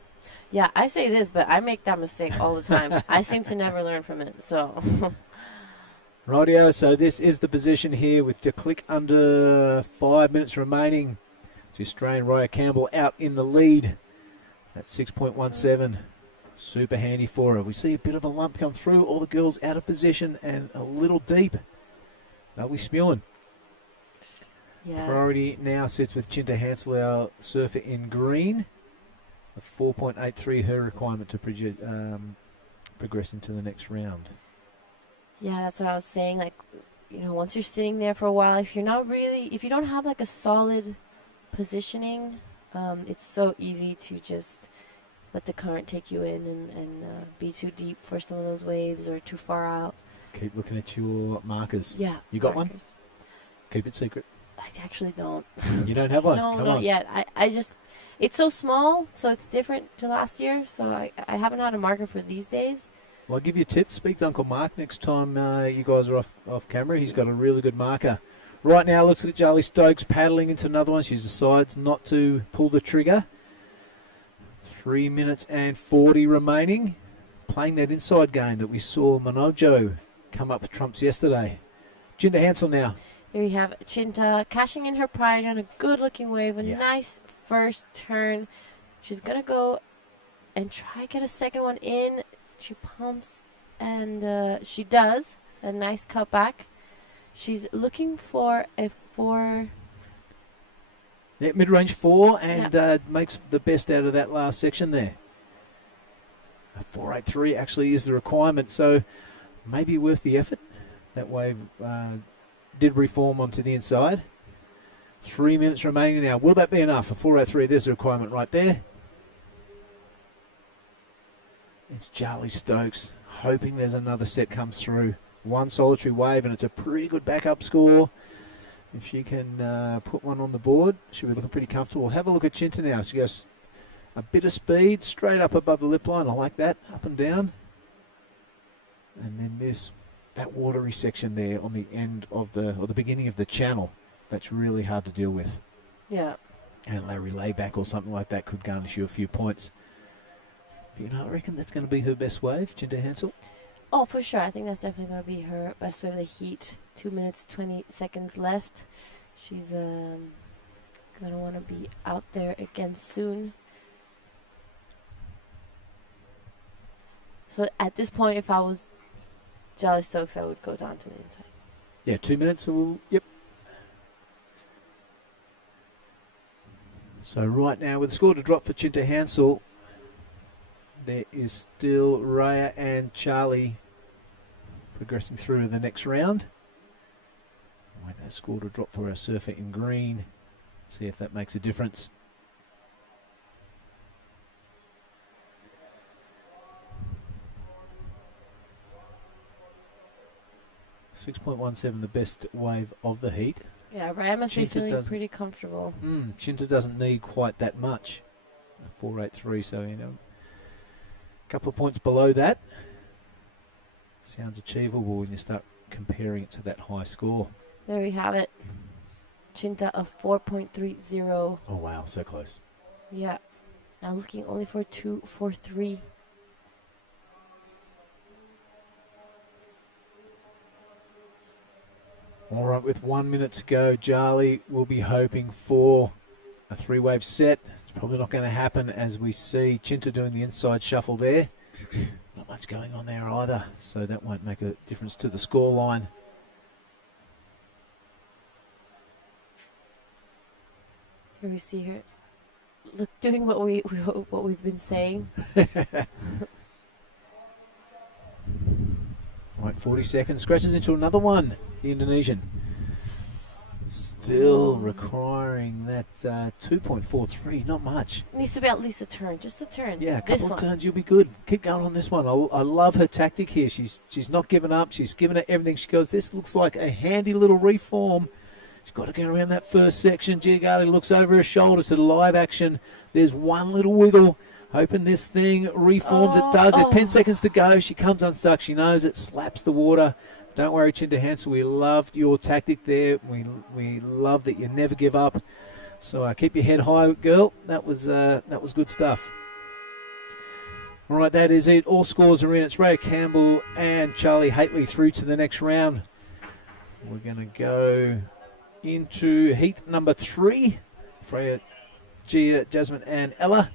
Yeah, I say this, but I make that mistake all the time. I seem to never learn from it, so... Rightio, so this is the position here with to click under 5 minutes remaining. It's Australian Raya Campbell out in the lead at 6.17. Super handy for her. We see a bit of a lump come through. All the girls out of position and a little deep. They'll be spewing. Yeah. Priority now sits with Chinta Hansel, our surfer in green. A 4.83 her requirement to progress into the next round. Yeah, that's what I was saying. Like, once you're sitting there for a while, if you don't have like a solid positioning, it's so easy to just let the current take you in and be too deep for some of those waves or too far out. Keep looking at your markers. Yeah. You got one? markers. Keep it secret. I actually don't. You don't have one? No, Come not on. yet. I just, it's so small, so it's different to last year. So I haven't had a marker for these days. Well, I'll give you a tip. Speak to Uncle Mark next time you guys are off camera. He's got a really good marker. Right now, looks like Charlie Stokes paddling into another one. She decides not to pull the trigger. 3 minutes and 40 remaining. Playing that inside game that we saw Manojo come up with trumps yesterday. Jinder Hansel now. Here we have Chinta cashing in her priority on a good-looking wave. A Yeah. nice first turn. She's going to go and try get a second one in. She pumps, and she does. A nice cutback. She's looking for a 4. Yeah, mid-range 4 and makes the best out of that last section there. A 4.83 actually is the requirement, so maybe worth the effort. That wave did reform onto the inside. 3 minutes remaining now. Will that be enough? A 4.03, there's the requirement right there. It's Charlie Stokes hoping there's another set comes through. One solitary wave, and it's a pretty good backup score. If she can put one on the board, she'll be looking pretty comfortable. Have a look at Chinta now. She goes a bit of speed, straight up above the lip line. I like that, up and down. And then that watery section there on the end of the beginning of the channel. That's really hard to deal with. Yeah. And Larry layback or something like that could garnish you a few points. But I reckon that's going to be her best wave, Chinta Hansel. Oh, for sure. I think that's definitely going to be her best wave of the heat. 2 minutes, 20 seconds left. She's going to want to be out there again soon. So at this point, if I was Charlie Stokes, I would go down to the inside. Yeah, 2 minutes. So yep. So right now, with the score to drop for Chinta Hansel, there is still Raya and Charlie progressing through to the next round. Wait that score to drop for our surfer in green. See if that makes a difference. .17, the best wave of the heat. Yeah, Ryan must be Chinta feeling pretty comfortable. Chinta doesn't need quite that much. A 4.83, so a couple of points below that. Sounds achievable when you start comparing it to that high score. There we have it. Chinta of 4.30. Oh wow, so close. Yeah. Now looking only for 2.43. All right, with 1 minute to go, Charlie will be hoping for a 3-wave set. It's probably not going to happen as we see Chinta doing the inside shuffle there. Not much going on there either, so that won't make a difference to the score line. Here we see her doing what we've been saying. Right, 40 seconds. Scratches into another one. The Indonesian. Still requiring that 2.43. Not much. Needs to be at least a turn. Just a turn. Yeah, a This couple of one. turns, you'll be good. Keep going on this one. I love her tactic here. She's not given up. She's given it everything. She goes, this looks like a handy little reform. She's got to get around that first section. Giugardi looks over her shoulder to the live action. There's one little wiggle. Hoping this thing reforms. It does. There's 10 seconds to go. She comes unstuck. She knows it. Slaps the water. Don't worry, Chinta Hansel. We loved your tactic there. We love that you never give up. So keep your head high, girl. That was good stuff. All right, that is it. All scores are in. It's Ray Campbell and Charlie Haitley through to the next round. We're going to go into heat number 3. Freya, Gia, Jasmine and Ella.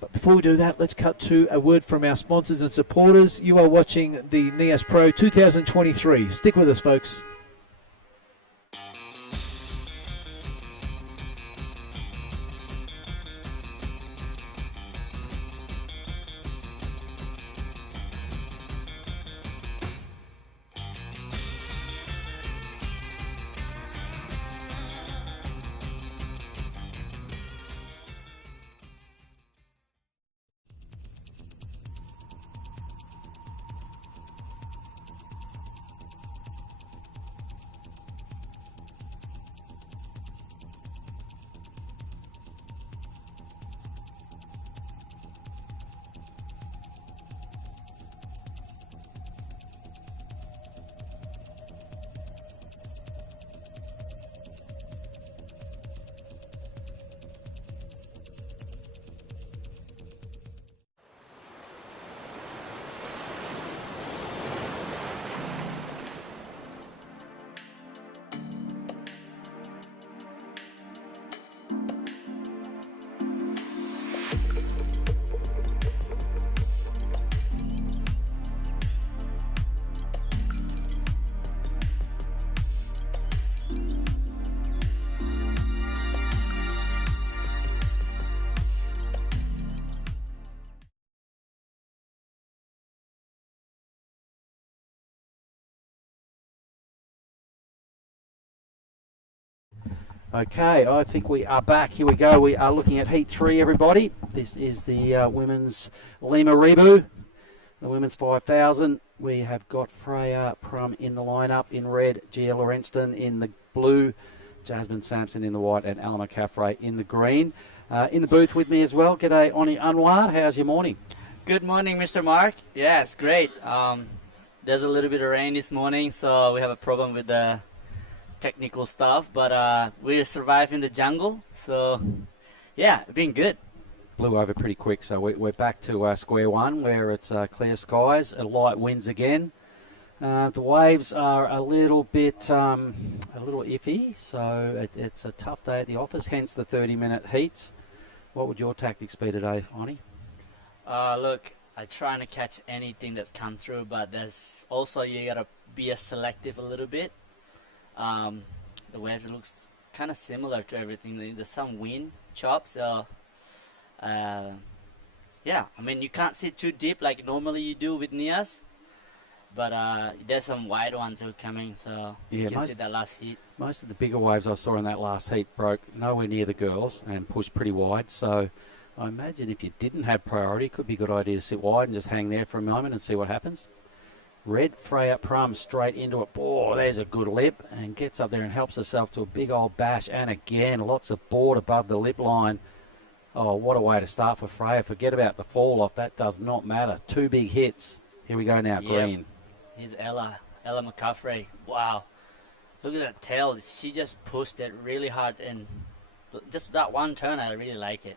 But before we do that, let's cut to a word from our sponsors and supporters. You are watching the Nias Pro 2023. Stick with us, folks. Okay, I think we are back. Here we go. We are looking at Heat 3, everybody. This is the women's Lima Rebu, the women's 5,000. We have got Freya Prum in the lineup in red, Gia Lorenston in the blue, Jasmine Sampson in the white, and Alma Caffrey in the green. In the booth with me as well, g'day Oni Anwar. How's your morning? Good morning, Mr. Mark. Yes, great. There's a little bit of rain this morning, so we have a problem with the technical stuff, but we survived in the jungle, so yeah, it's been good. Blew over pretty quick, so we're back to square one where it's clear skies, light winds again. The waves are a little iffy, so it's a tough day at the office, hence the 30-minute heats. What would your tactics be today, Oni? Look, I'm trying to catch anything that's come through, but there's also, you gotta be selective a little bit. The waves looks kind of similar to everything. There's some wind chop, so yeah, I mean, you can't see too deep like normally you do with Nias, but there's some wide ones who are coming, so yeah, you can see that last heat. Most of the bigger waves I saw in that last heat broke nowhere near the girls and pushed pretty wide, so I imagine if you didn't have priority, it could be a good idea to sit wide and just hang there for a moment and see what happens. Red, Freya Prum straight into it. Oh, there's a good lip, and gets up there and helps herself to a big old bash. And again, lots of board above the lip line. Oh, what a way to start for Freya. Forget about the fall off. That does not matter. 2 big hits. Here we go now, Yep. green. Here's Ella McCaffrey. Wow. Look at that tail. She just pushed it really hard, and just that one turn, I really like it.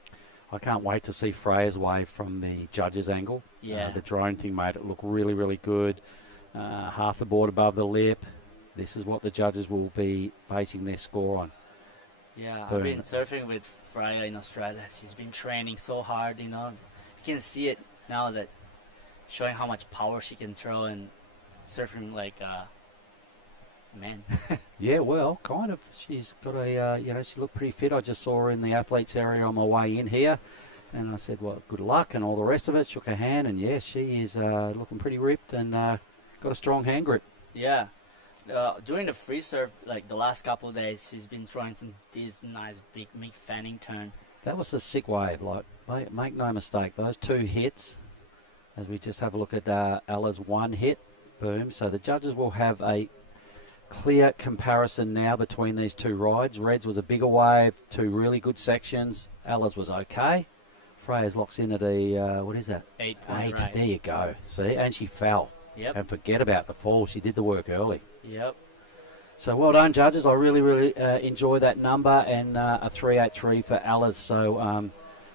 I can't wait to see Freya's wave from the judges' angle. Yeah. The drone thing made it look really, really good. Half the board above the lip. This is what the judges will be basing their score on. Yeah, Boom. I've been surfing with Freya in Australia. She's been training so hard, you know. You can see it now, that showing how much power she can throw and surfing like man. Yeah, well, kind of. She's got a, she looked pretty fit. I just saw her in the athletes area on my way in here. And I said, well, good luck and all the rest of it. Shook her hand, and yes, she is looking pretty ripped and got a strong hand grip. Yeah. During the free surf, like the last couple of days, she's been throwing these nice big Mick Fanning turn. That was a sick wave. Like, make no mistake, those 2 hits, as we just have a look at Ella's 1 hit, boom. So the judges will have a clear comparison now between these 2 rides. Red's was a bigger wave, 2 really good sections. Ella's was okay. Freya's locks in at a, what is that? 8 8. right. There you go. See, and she fell. Yep. And forget about the fall. She did the work early. Yep. So well done, judges. I really, really enjoy that number, and a 383 for Ella's. So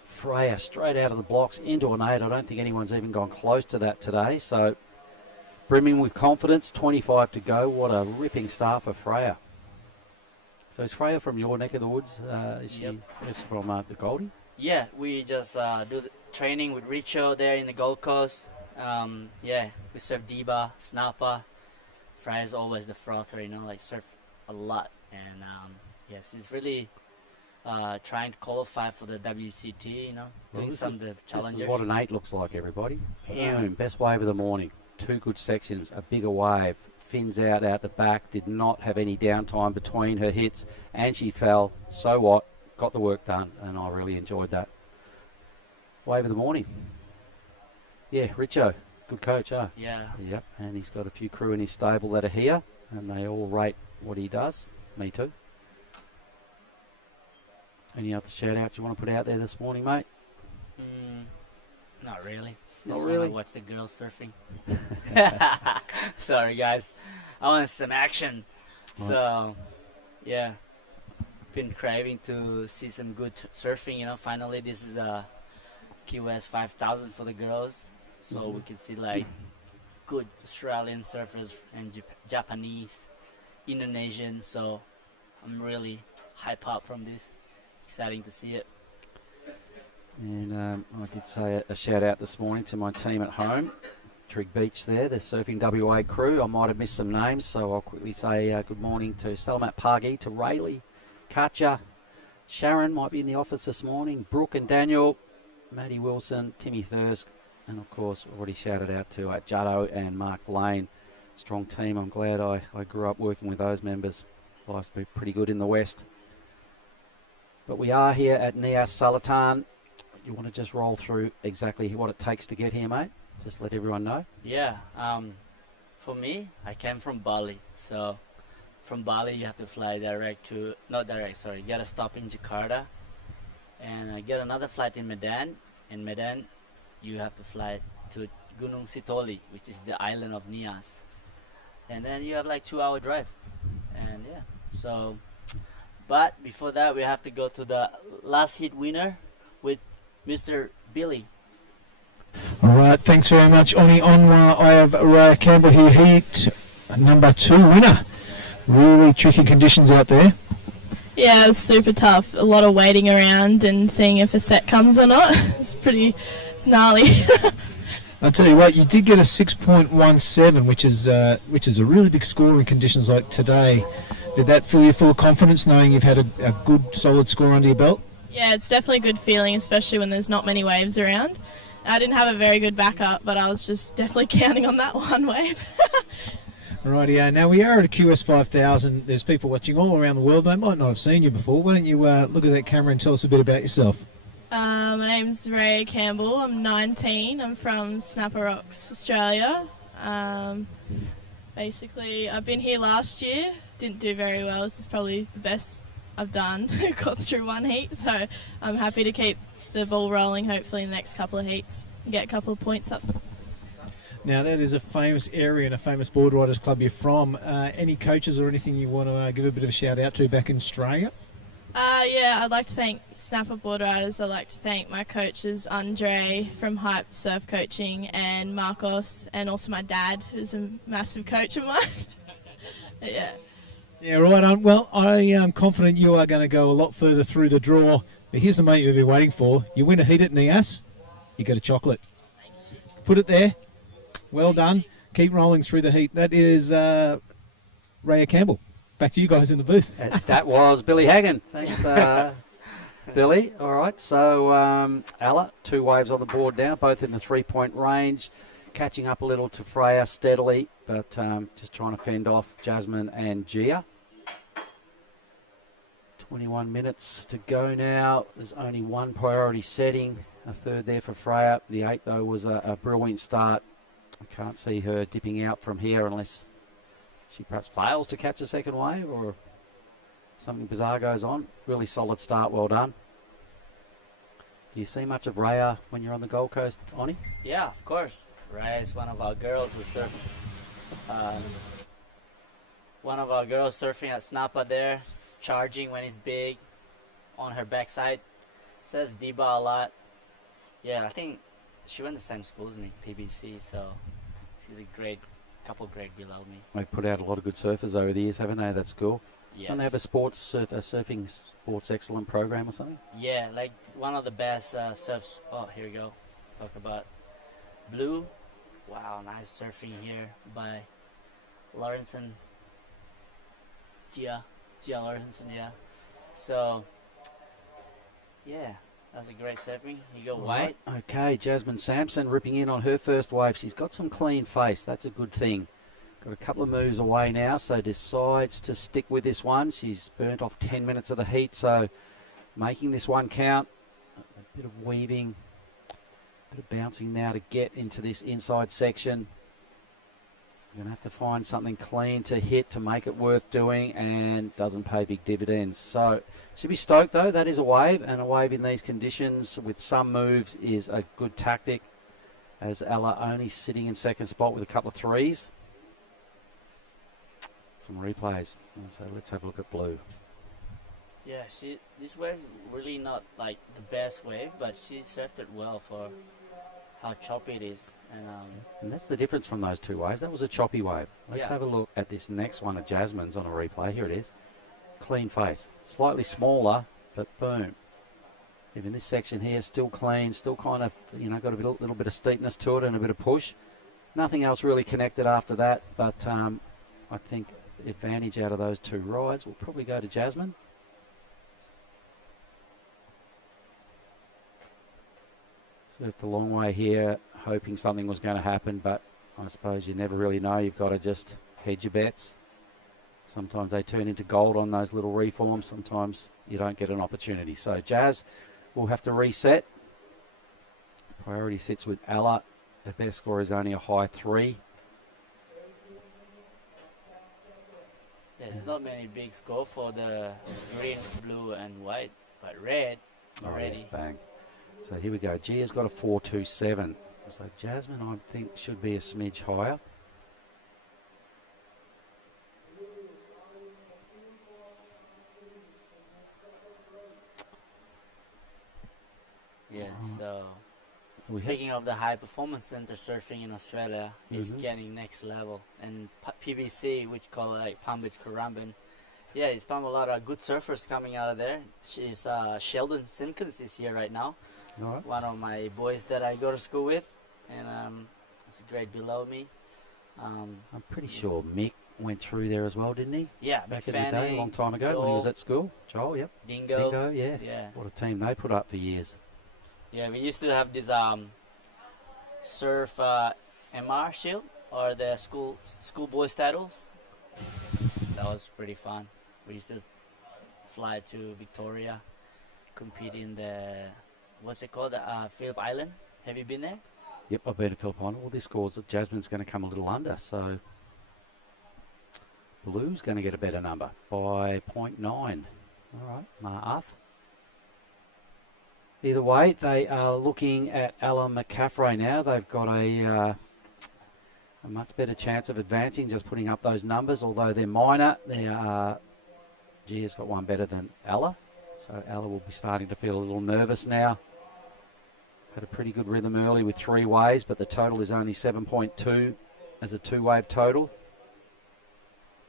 Freya straight out of the blocks into an 8. I don't think anyone's even gone close to that today. So brimming with confidence, 25 to go. What a ripping start for Freya. So is Freya from your neck of the woods? Is she is from the Goldie? Yeah, we just do the training with Richo there in the Gold Coast. Yeah, we surf Diba, Snapper. Freya's always the frother, you know, like surf a lot. And yes, he's really trying to qualify for the WCT, you know, doing some of the challengers. This is what an 8 looks like, everybody. Yeah. Boom, best wave of the morning. 2 good sections, a bigger wave. Fins out the back, did not have any downtime between her hits, and she fell. So what? Got the work done, and I really enjoyed that. Wave of the morning. Yeah, Richo, good coach, huh? Yeah. Yep, and he's got a few crew in his stable that are here, and they all rate what he does. Me too. Any other shout-outs you want to put out there this morning, mate? Not really. Not Just really? want to watch the girls surfing. Sorry, guys. I want some action. So, yeah. Been craving to see some good surfing, you know. Finally, this is the Key West 5000 for the girls. So we can see, like, good Australian surfers and Japanese, Indonesian. So I'm really hype up from this. Exciting to see it. And I did say a shout out this morning to my team at home, Trig Beach there, the Surfing WA crew. I might have missed some names, so I'll quickly say good morning to Salamat Pagi, to Rayleigh, Katja, Sharon might be in the office this morning, Brooke and Daniel, Maddie Wilson, Timmy Thirsk, and of course already shouted out to Juddo and Mark Lane. Strong team. I'm glad I grew up working with those members. Life's been pretty good in the West. But we are here at Nias Sulatan. You want to just roll through exactly what it takes to get here, mate? Just let everyone know. Yeah. For me, I came from Bali. So from Bali, you have to fly direct to, not direct, sorry, get a stop in Jakarta. And get another flight in Medan. In Medan, you have to fly to Gunung Sitoli, which is the island of Nias. And then you have like 2-hour drive. And yeah, so, but before that, we have to go to the last heat winner with Mr. Billy. All right, thanks very much, Oni Onwa. I have Raya Campbell here, heat number 2 winner. Really tricky conditions out there. Yeah, it's super tough. A lot of waiting around and seeing if a set comes or not. It's gnarly. I'll tell you what, you did get a 6.17, which is a really big score in conditions like today. Did that fill you full of confidence, knowing you've had a good, solid score under your belt? Yeah, it's definitely a good feeling, especially when there's not many waves around. I didn't have a very good backup, but I was just definitely counting on that one wave. Rightio. Now we are at a QS 5000. There's people watching all around the world. They might not have seen you before. Why don't you look at that camera and tell us a bit about yourself? My name's Raya Campbell. I'm 19. I'm from Snapper Rocks, Australia. Basically, I've been here last year. Didn't do very well. This is probably the best I've done. Got through one heat, so I'm happy to keep the ball rolling, hopefully in the next couple of heats, and get a couple of points up. Now that is a famous area and a famous board riders club you're from. Any coaches or anything you want to give a bit of a shout out to back in Australia? Yeah, I'd like to thank Snapper Board Riders. I'd like to thank my coaches, Andre from Hype Surf Coaching and Marcos, and also my dad, who's a massive coach of mine. Yeah. Yeah, right on. Well, I am confident you are going to go a lot further through the draw. But here's the mate you've been waiting for. You win a heat at Nias, you get a chocolate. Put it there. Well done. Keep rolling through the heat. That is Raya Campbell. Back to you guys in the booth. That was Billy Hagan. Thanks, Billy. All right, so Ella, 2 waves on the board now, both in the 3-point range. Catching up a little to Freya steadily, but just trying to fend off Jasmine and Gia. 21 minutes to go now. There's only one priority setting, a third there for Freya. The 8, though, was a brilliant start. I can't see her dipping out from here unless she perhaps fails to catch a second wave or something bizarre goes on. Really solid start, well done. Do you see much of Raya when you're on the Gold Coast, Oni? Yeah, of course. Raya is one of our girls who surf. One of our girls surfing at Snappa there, charging when it's big, on her backside. Surfs Diba a lot. Yeah, I think she went the same school as me, PBC, so she's a couple grade below me. They've put out a lot of good surfers over the years, haven't they? That's cool. Yes. Don't they have a surfing sports excellent program or something? Yeah, like one of the best surfs. Oh, here we go. Talk about Blue. Wow, nice surfing here by Lawrence and Gia Lawrence, yeah. So, yeah, that's a great surfing. You go white. Right. Okay, Jasmine Sampson ripping in on her first wave. She's got some clean face. That's a good thing. Got a couple of moves away now, so decides to stick with this one. She's burnt off 10 minutes of the heat, so making this one count. A bit of weaving, a bit of bouncing now to get into this inside section. You're going to have to find something clean to hit to make it worth doing, and doesn't pay big dividends. So should be stoked though. That is a wave, and a wave in these conditions with some moves is a good tactic, as Ella only sitting in second spot with a couple of threes. Some replays. So let's have a look at Blue. Yeah, this wave's really not like the best wave, but she surfed it well for how choppy it is. And that's the difference from those 2 waves. That was a choppy wave. Let's Yeah. have a look at this next one of Jasmine's on a replay. Here it is. Clean face. Slightly smaller, but boom. Even this section here, still clean, still kind of, got a little bit of steepness to it and a bit of push. Nothing else really connected after that, but I think the advantage out of those 2 rides will probably go to Jasmine. Surfed the long way here, hoping something was going to happen, but I suppose you never really know. You've got to just hedge your bets. Sometimes they turn into gold on those little reforms. Sometimes you don't get an opportunity. So Jazz will have to reset. Priority sits with Ella. The best score is only a high 3. There's not many big score for the green, blue, and white, but red already. Oh, yeah, bang. So here we go. Gia's got a 4.27. So Jasmine, I think, should be a smidge higher. Yeah, so speaking of the high performance center surfing in Australia, is getting next level. And PBC, which call like Palm Beach Currumbin, yeah, it's found a lot of good surfers coming out of there. She's Sheldon Simpkins is here right now. All right. One of my boys that I go to school with, and it's a grade below me. I'm pretty sure Mick went through there as well, didn't he? Yeah, back in the day, a long time ago, when he was at school. Joel, yep. Dingo, yeah. Yeah. What a team they put up for years. Yeah, we used to have this surf MR shield, or the schoolboys titles. That was pretty fun. We used to fly to Victoria, compete in the, what's it called, Phillip Island. Have you been there? Yep, I've been to Phillip Island. Well, this scores that Jasmine's going to come a little under, so Blue's going to get a better number by 0.9. All right, Marv. Either way, they are looking at Alan McCaffrey now. They've got a much better chance of advancing, just putting up those numbers. Although they're minor, Gia's got one better than Ella. So Ella will be starting to feel a little nervous now. Had a pretty good rhythm early with 3 waves, but the total is only 7.2 as a 2-wave total.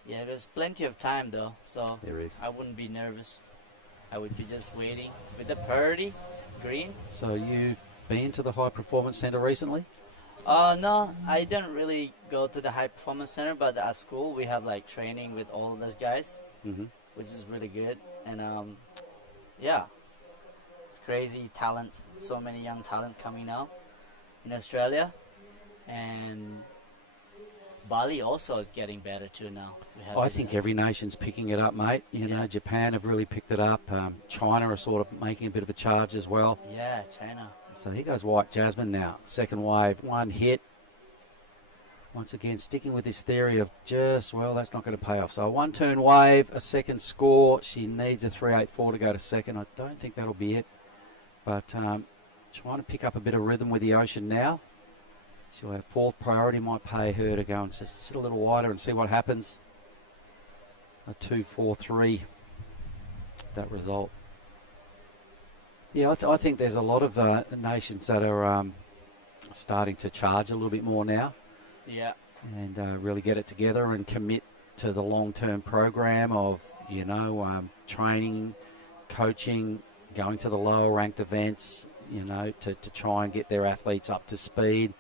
Yeah, there's plenty of time though, so there is. I wouldn't be nervous. I would be just waiting with the priority green. So you've been to the High Performance Centre recently? No, I didn't really go to the High Performance Center, but at school we have like training with all of those guys, which is really good. And yeah, it's crazy talent. So many young talent coming now in Australia, and Bali also is getting better too now. I think every nation's picking it up, mate. You know, Japan have really picked it up. China are sort of making a bit of a charge as well. Yeah, China. So here goes White Jasmine now. Second wave, 1 hit. Once again, sticking with this theory of just, well, that's not going to pay off. So a 1-turn wave, a second score. She needs a 3.84 to go to second. I don't think that'll be it. But trying to pick up a bit of rhythm with the ocean now. She'll have 4th priority, might pay her to go and just sit a little wider and see what happens. A 2.43, that result. Yeah, I think there's a lot of nations that are starting to charge a little bit more now. Yeah. And really get it together and commit to the long-term program of, you know, training, coaching, going to the lower-ranked events, you know, to try and get their athletes up to speed.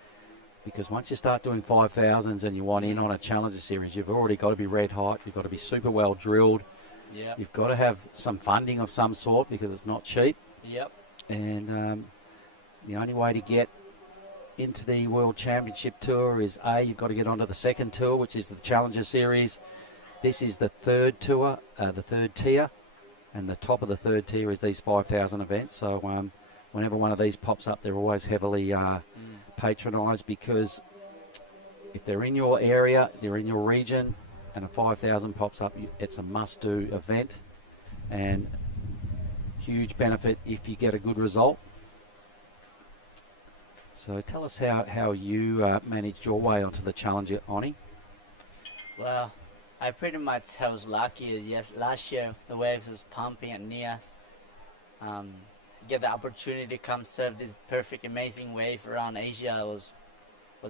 Because once you start doing 5,000s and you want in on a Challenger Series, you've already got to be red hot. You've got to be super well drilled. Yep. You've got to have some funding of some sort because it's not cheap. Yep. And the only way to get into the World Championship Tour is, you've got to get onto the second tour, which is the Challenger Series. This is the third tour, the third tier. And the top of the third tier is these 5,000 events. So whenever one of these pops up, they're always heavily patronised, because if they're in your area, they're in your region, and a 5,000 pops up, it's a must-do event, and huge benefit if you get a good result. So tell us how you managed your way onto the Challenger, Oni. Well, I pretty much was lucky. Yes, last year the waves was pumping at Nias. Get the opportunity to come surf this perfect, amazing wave around Asia was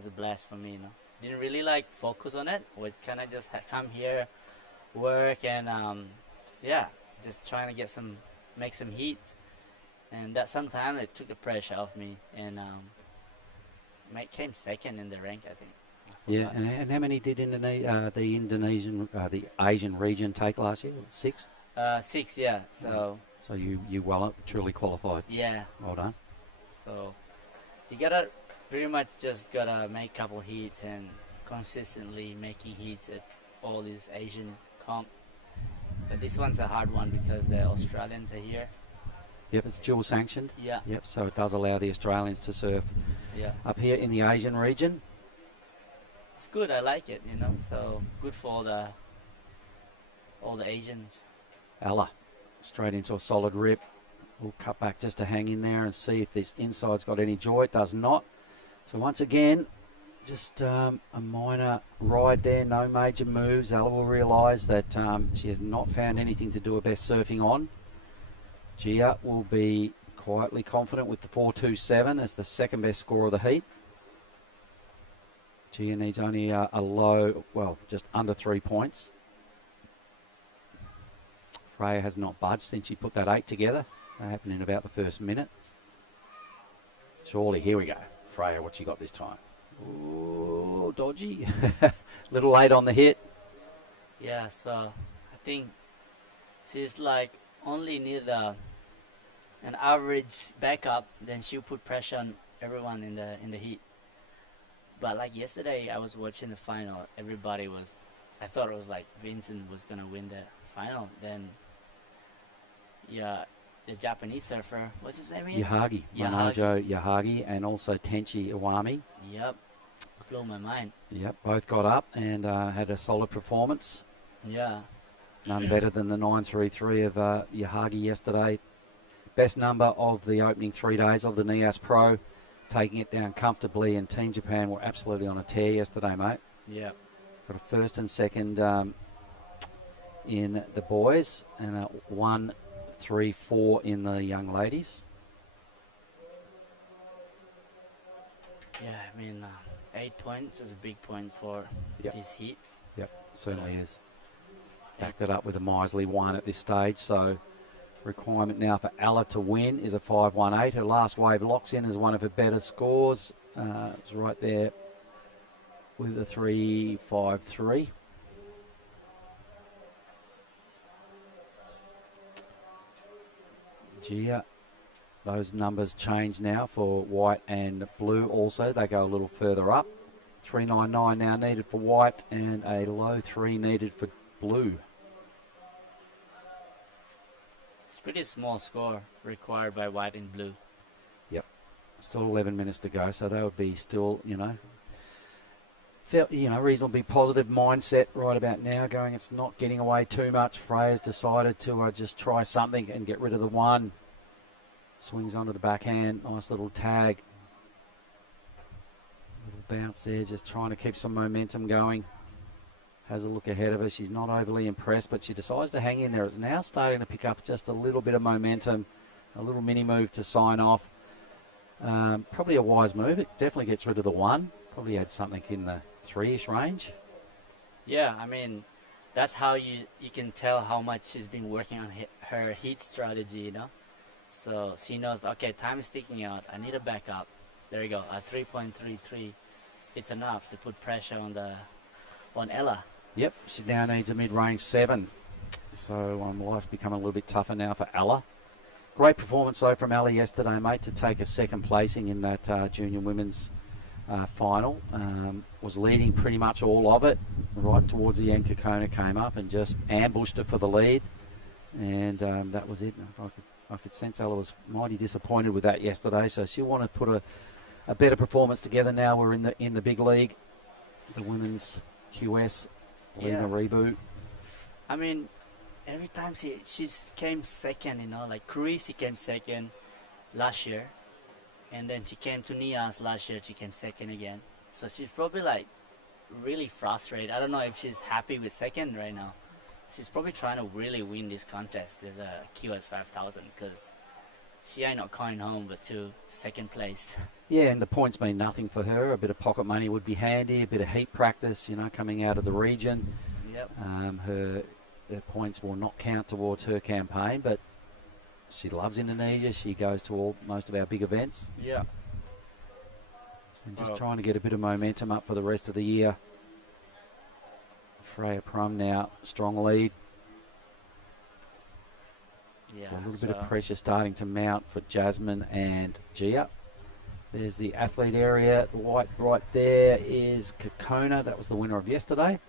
a blast for me. You know, didn't really like focus on it. Was kind of just come here, work, and yeah, just trying to make some heat. And that sometimes it took the pressure off me, and came second in the rank, I think. Yeah, and how many did the Asian region take last year? 6? 6, yeah. So you well truly qualified. Yeah. Well done. So you gotta make a couple heats and consistently making heats at all these Asian comp. But this one's a hard one because the Australians are here. Yep, it's dual sanctioned. Yeah. Yep, so it does allow the Australians to surf Yeah. up here in the Asian region. It's good. I like it. So good for all the Asians. Ella, straight into a solid rip. We'll cut back just to hang in there and see if this inside's got any joy. It does not. So once again, just a minor ride there, no major moves. Ella will realise that she has not found anything to do her best surfing on. Gia will be quietly confident with the 4.27 as the second best score of the heat. Gia needs only a low, well, just under 3 points. Freya has not budged since she put that 8 together. That happened in about the first minute. Surely, here we go. Freya, what she got this time? Ooh, dodgy. Little late on the hit. Yeah. So I think she's like only need an average backup, then she'll put pressure on everyone in the heat. But like yesterday, I was watching the final. I thought it was like Vincent was gonna win the final. Then, yeah, the Japanese surfer, what's his name again? Yahagi. Manajo Yahagi and also Tenchi Iwami. Yep, blew my mind. Yep, both got up and had a solid performance. Yeah. None better than the 9.33 of Yahagi yesterday. Best number of the opening 3 days of the Nias Pro, taking it down comfortably, and Team Japan were absolutely on a tear yesterday, mate. Yeah. Got a first and second in the boys, and a 1, 3, 4 in the young ladies. Yeah, I mean, 8 points is a big point for this heat. Yep, certainly is. Backed it up with a miserly 1 at this stage, so requirement now for Ella to win is a 5.18. Her last wave locks in as one of her better scores. It's right there with a 3.53. Gia, those numbers change now for white and blue also. They go a little further up. 3.99 now needed for white and a low 3 needed for blue. Pretty small score required by white and blue. Yep. Still 11 minutes to go, so that would be still, reasonably positive mindset right about now, going it's not getting away too much. Freya's decided to just try something and get rid of the 1. Swings onto the backhand, nice little tag. Little bounce there, just trying to keep some momentum going. Has a look ahead of her. She's not overly impressed, but she decides to hang in there. It's now starting to pick up just a little bit of momentum, a little mini move to sign off. Probably a wise move. It definitely gets rid of the 1. Probably had something in the 3-ish range. Yeah, I mean, that's how you can tell how much she's been working on her heat strategy, So she knows, okay, time is ticking out. I need a backup. There you go, a 3.33. It's enough to put pressure on Ella. Yep, she now needs a mid-range 7. So life's becoming a little bit tougher now for Ella. Great performance, though, from Ella yesterday, mate, to take a second placing in that junior women's final. Was leading pretty much all of it. Right towards the end, Kokona came up and just ambushed it for the lead. And that was it. I could sense Ella was mighty disappointed with that yesterday. So she'll want to put a better performance together now. We're in the big league. The women's QS, Lena reboot. I mean, every time she's came second, like Cruz, she came second last year, and then she came to Nias last year, she came second again. So she's probably like really frustrated. I don't know if she's happy with second right now. She's probably trying to really win this contest, the QS 5000, because she ain't not coming home but to second place. Yeah, and the points mean nothing for her. A bit of pocket money would be handy, a bit of heat practice, coming out of the region. Yep. Her points will not count towards her campaign, but she loves Indonesia. She goes to most of our big events. Yeah. And just trying to get a bit of momentum up for the rest of the year. Freya Prum now, strong lead. Yeah, so a little bit of pressure starting to mount for Jasmine and Gia. There's the athlete area. The white right there is Kokona. That was the winner of yesterday.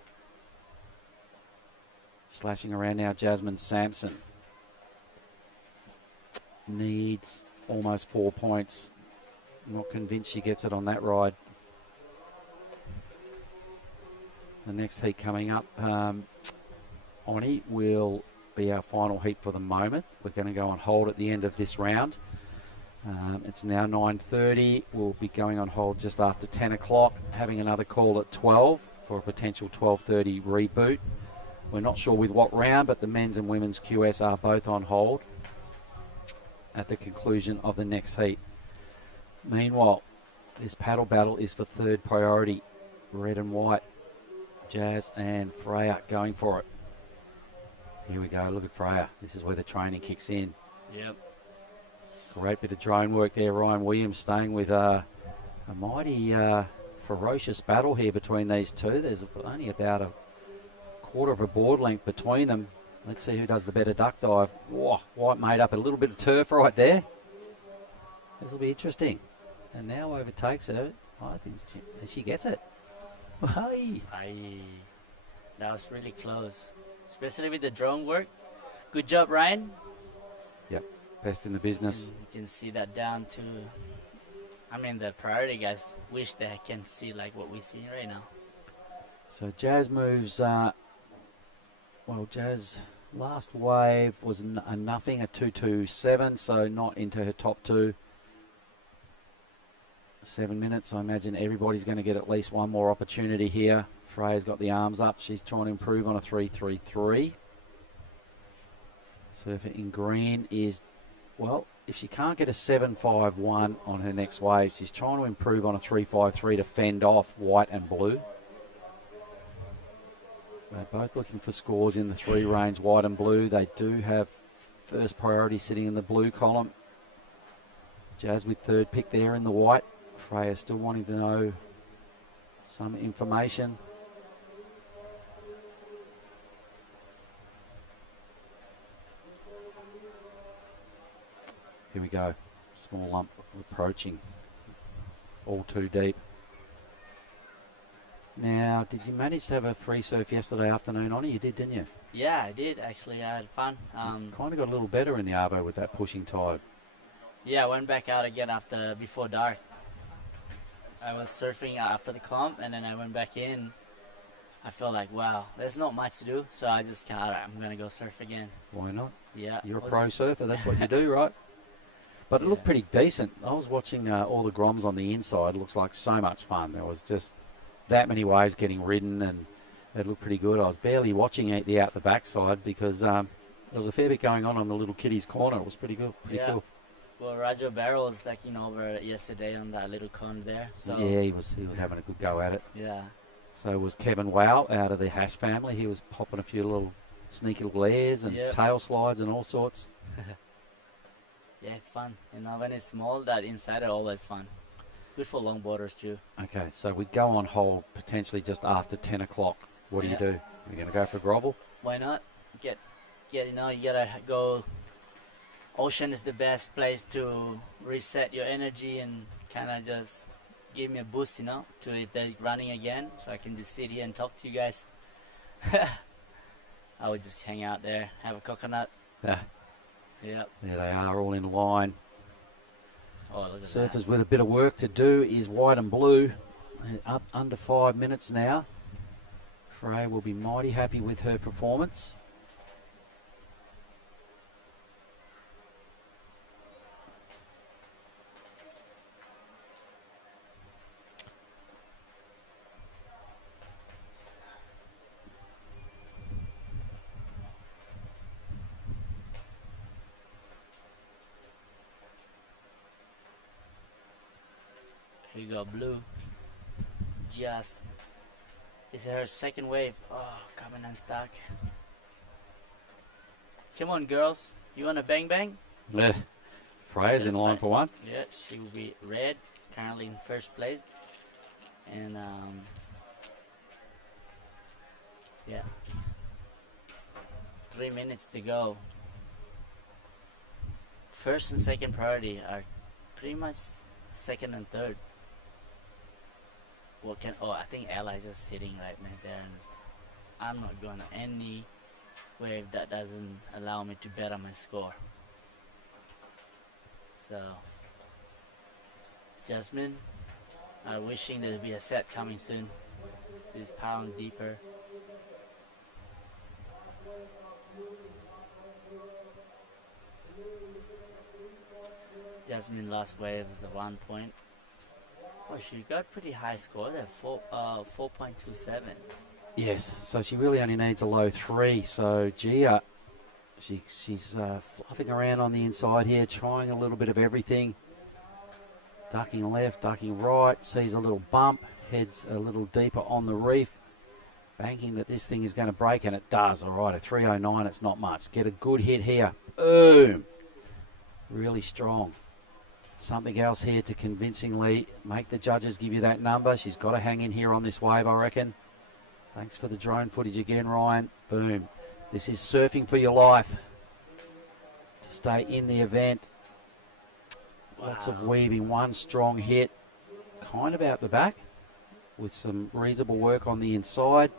Slashing around now, Jasmine Sampson. Needs almost 4 points. Not convinced she gets it on that ride. The next heat coming up, Oni, will be our final heat for the moment. We're going to go on hold at the end of this round. It's now 9:30. We'll be going on hold just after 10 o'clock, having another call at 12 for a potential 12:30 reboot. We're not sure with what round, but the men's and women's QS are both on hold at the conclusion of the next heat. Meanwhile, this paddle battle is for third priority. Red and white. Jazz and Freya going for it. Here we go. Look at Freya. This is where the training kicks in. Yep. Great bit of drone work there. Ryan Williams staying with a mighty ferocious battle here between these two. There's only about a quarter of a board length between them. Let's see who does the better duck dive. Whoa, White made up a little bit of turf right there. This will be interesting. And now overtakes her. I think she gets it. Hey. Aye. That was really close, especially with the drone work. Good job, Ryan. Yep, best in the business. You can see that down to, I mean, the priority guys wish they can see like what we see right now. So Jazz moves, well, Jazz last wave was a nothing, a 227, so not into her top two. 7 minutes, I imagine everybody's going to get at least one more opportunity here. Freya's got the arms up. She's trying to improve on a 333. Surfer in green is, well, if she can't get a 751 on her next wave, she's trying to improve on a 353 to fend off white and blue. They're both looking for scores in the 3 range, white and blue. They do have first priority sitting in the blue column. Jazz with third pick there in the white. Freya still wanting to know some information. Here we go. Small lump approaching. All too deep. Now, did you manage to have a free surf yesterday afternoon on it? You did, didn't you? Yeah, I did actually. I had fun. Kind of got a little better in the Arvo with that pushing tide. Yeah, I went back out again before dark. I was surfing after the comp, and then I went back in. I felt like, wow, there's not much to do, so I just all right, I'm gonna go surf again. Why not? Yeah, You're a pro surfer. That's what you do, right? But it looked pretty decent. I was watching all the groms on the inside. It looks like so much fun. There was just that many waves getting ridden, and it looked pretty good. I was barely watching the out the backside because there was a fair bit going on the little kiddies corner. It was pretty good, pretty cool. Well, Rajo Barrow was over yesterday on that little corner there. So yeah, he was having a good go at it. Yeah. So was Kevin Wow out of the Hash family. He was popping a few little sneaky little airs and tail slides and all sorts. Yeah, it's fun. When it's small, that inside are always fun. Good for longboarders too. Okay, so we go on hold potentially just after 10 o'clock. What do you do? We're going to go for grovel? Why not? You gotta go. Ocean is the best place to reset your energy and kind of just give me a boost, to if they're running again, so I can just sit here and talk to you guys. I would just hang out there, have a coconut. Yeah. Yep. There they are, all in line. Oh, look at Surfers that. with a bit of work to do is white and blue. Up under 5 minutes now. Freya will be mighty happy with her performance. Here you go, blue. Just. This is her second wave. Oh, coming unstuck. Come on, girls. You want a bang bang? Yeah. Freya's in line for one. Yeah, she will be red. Currently in first place. And, yeah. 3 minutes to go. First and second priority are pretty much second and third. I think Ella is just sitting right there, and I'm not going to any wave that doesn't allow me to bet on my score. So, Jasmine, I'm wishing there'll be a set coming soon. She's pound deeper. Jasmine last wave was a 1 point. Oh, she got pretty high score there, 4.27. Yes, so she really only needs a low 3. So Gia, she's fluffing around on the inside here, trying a little bit of everything. Ducking left, ducking right, sees a little bump, heads a little deeper on the reef, banking that this thing is going to break, and it does. All right, a 309, it's not much. Get a good hit here. Boom. Really strong. Something else here to convincingly make the judges give you that number. She's got to hang in here on this wave, I reckon. Thanks for the drone footage again, Ryan. Boom. This is surfing for your life. To stay in the event. Wow. Lots of weaving. One strong hit. Kind of out the back. With some reasonable work on the inside.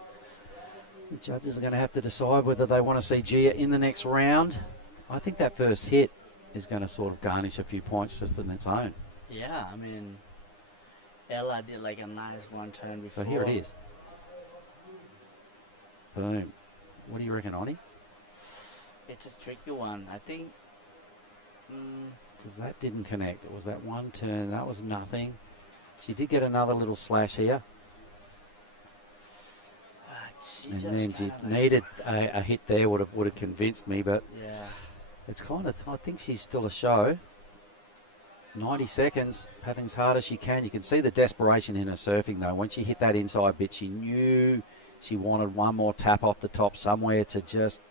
The judges are going to have to decide whether they want to see Gia in the next round. I think that first hit is going to sort of garnish a few points just on its own. Yeah, I mean, Ella did like a nice one turn before. So here it is. Boom. What do you reckon, Oni? It's a tricky one. I think... Because that didn't connect. It was that one turn. That was nothing. She did get another little slash here. And then she needed a hit there, would have convinced me, but yeah, it's kind of, I think she's still a show. 90 seconds, paddling as hard as she can. You can see the desperation in her surfing, though. When she hit that inside bit, she knew she wanted one more tap off the top somewhere to just,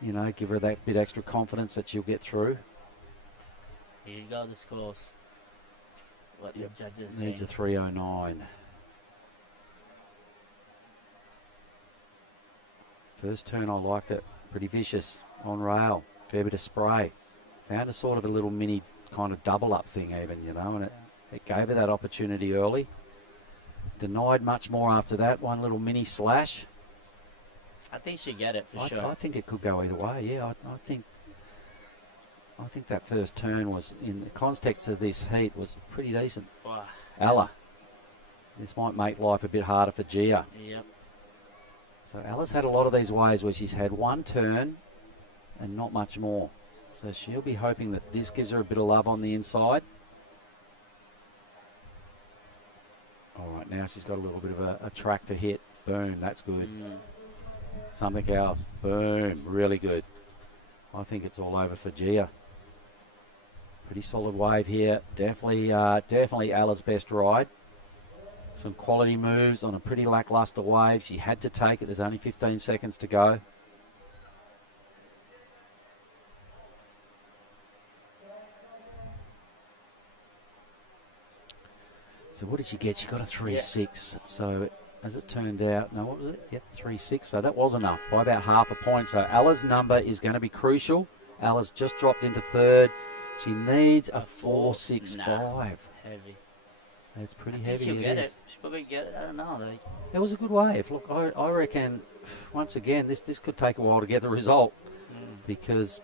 you know, give her that bit extra confidence that she'll get through. Here you go, the scores. What the judges Needs saying. a 309. First turn, I liked it. Pretty vicious on rail. Fair bit of spray. Found a sort of a little mini kind of double up thing even, you know, and it gave her that opportunity early. Denied much more after that. One little mini slash. I think she'll get it for sure. I think it could go either way. Yeah, I think that first turn was, in the context of this heat, was pretty decent. Wow. Ella, this might make life a bit harder for Gia. Yep. So Ella's had a lot of these waves where she's had one turn and not much more. So she'll be hoping that this gives her a bit of love on the inside. All right, now she's got a little bit of a track to hit. Boom, that's good. Something else. Boom, really good. I think it's all over for Gia. Pretty solid wave here. Definitely Ella's best ride. Some quality moves on a pretty lackluster wave. She had to take it. There's only 15 seconds to go. So what did she get? She got a 3.6. So as it turned out, no, what was it? Yep, 3.6. So that was enough by about half a point. So Ella's number is going to be crucial. Ella's just dropped into third. She needs a 4.65. Heavy. It's pretty I think heavy. She'll get is. it. She'll probably get it. I don't know. It was a good wave. Look, I reckon, once again, this could take a while to get the result. Because,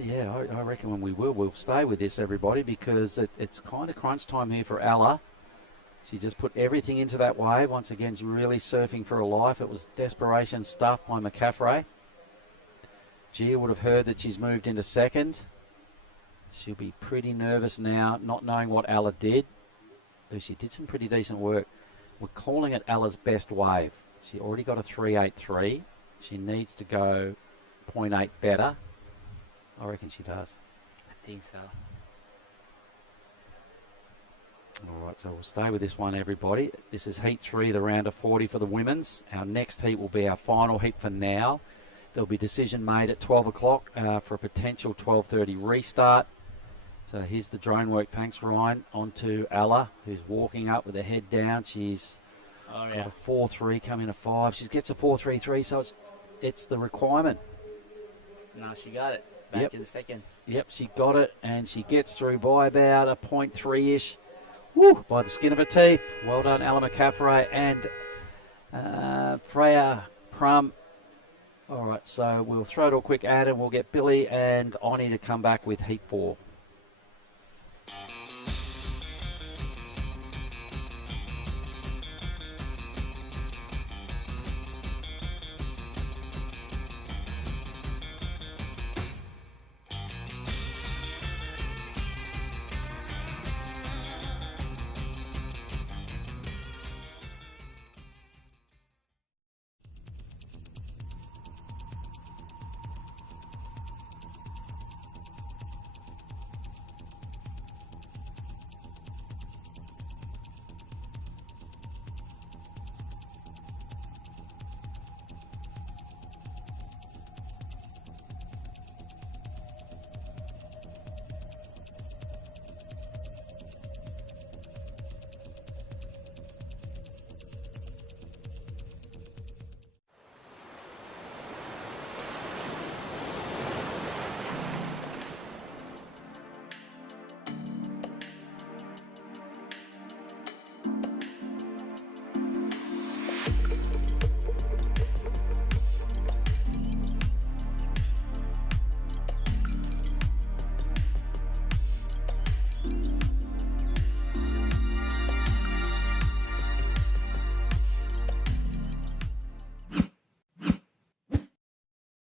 yeah, I reckon when we'll stay with this, everybody, because it's kind of crunch time here for Ella. She just put everything into that wave. Once again, she's really surfing for her life. It was desperation stuff by McCaffrey. Gia would have heard that she's moved into second. She'll be pretty nervous now, not knowing what Ella did. She did some pretty decent work. We're calling it Ella's best wave. She already got a 3.83. She needs to go 0.8 better. I reckon she does. I think so. All right, so we'll stay with this one, everybody. This is heat 3, the round of 40 for the women's. Our next heat will be our final heat for now. There'll be a decision made at 12 o'clock for a potential 12:30 restart. So here's the drone work. Thanks, Ryan. On to Ella, who's walking up with her head down. She's got a 4.3, coming to 5. She gets a 4.33, so it's the requirement. Now she got it. Back in the second. Yep, she got it, and she gets through by about a 0.3-ish. Woo! By the skin of her teeth. Well done, Ella McCaffrey and Freya Prum. All right, so we'll throw it a quick ad and we'll get Billy and Oni to come back with Heat 4.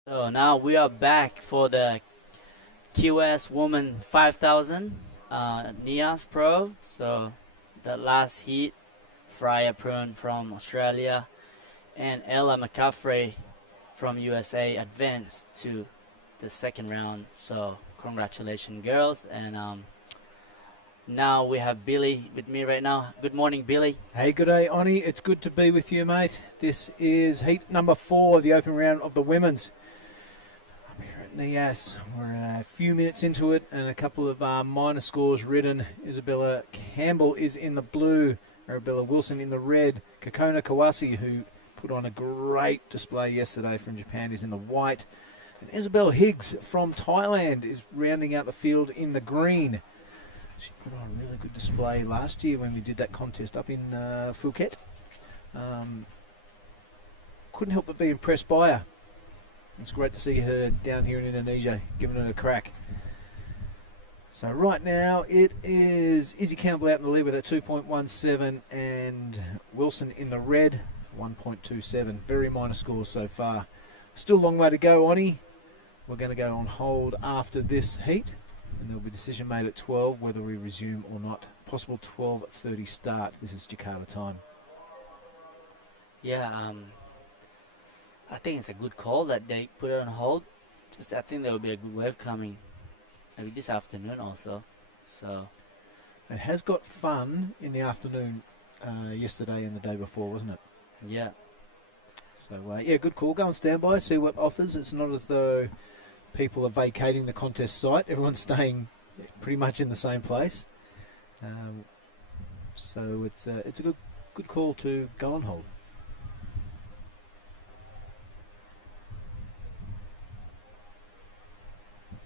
So now we are back for the QS Woman 5000 Nias Pro. So the last heat, Freya Prune from Australia and Ella McCaffrey from USA advanced to the second round. So congratulations, girls. And now we have Billy with me right now. Good morning, Billy. Hey, good day, Oni. It's good to be with you, mate. This is heat number 4, the open round of the women's. Up here at Nias, we're a few minutes into it, and a couple of minor scores ridden. Isabella Campbell is in the blue, Arabella Wilson in the red. Kokona Kawase, who put on a great display yesterday from Japan, is in the white. And Isabel Higgs from Thailand is rounding out the field in the green. She put on a really good display last year when we did that contest up in Phuket. Couldn't help but be impressed by her. It's great to see her down here in Indonesia, giving it a crack. So right now it is Izzy Campbell out in the lead with a 2.17 and Wilson in the red, 1.27. Very minor scores so far. Still a long way to go, Oni. We're going to go on hold after this heat, and there'll be a decision made at 12 whether we resume or not. Possible 12:30 start. This is Jakarta time. Yeah, I think it's a good call that they put it on hold. Just I think there will be a good wave coming, maybe this afternoon also. So it has got fun in the afternoon yesterday and the day before, wasn't it? yeah, So yeah, good call. Go and stand by, see what offers. It's not as though people are vacating the contest site. Everyone's staying pretty much in the same place. So it's a good call to go on hold.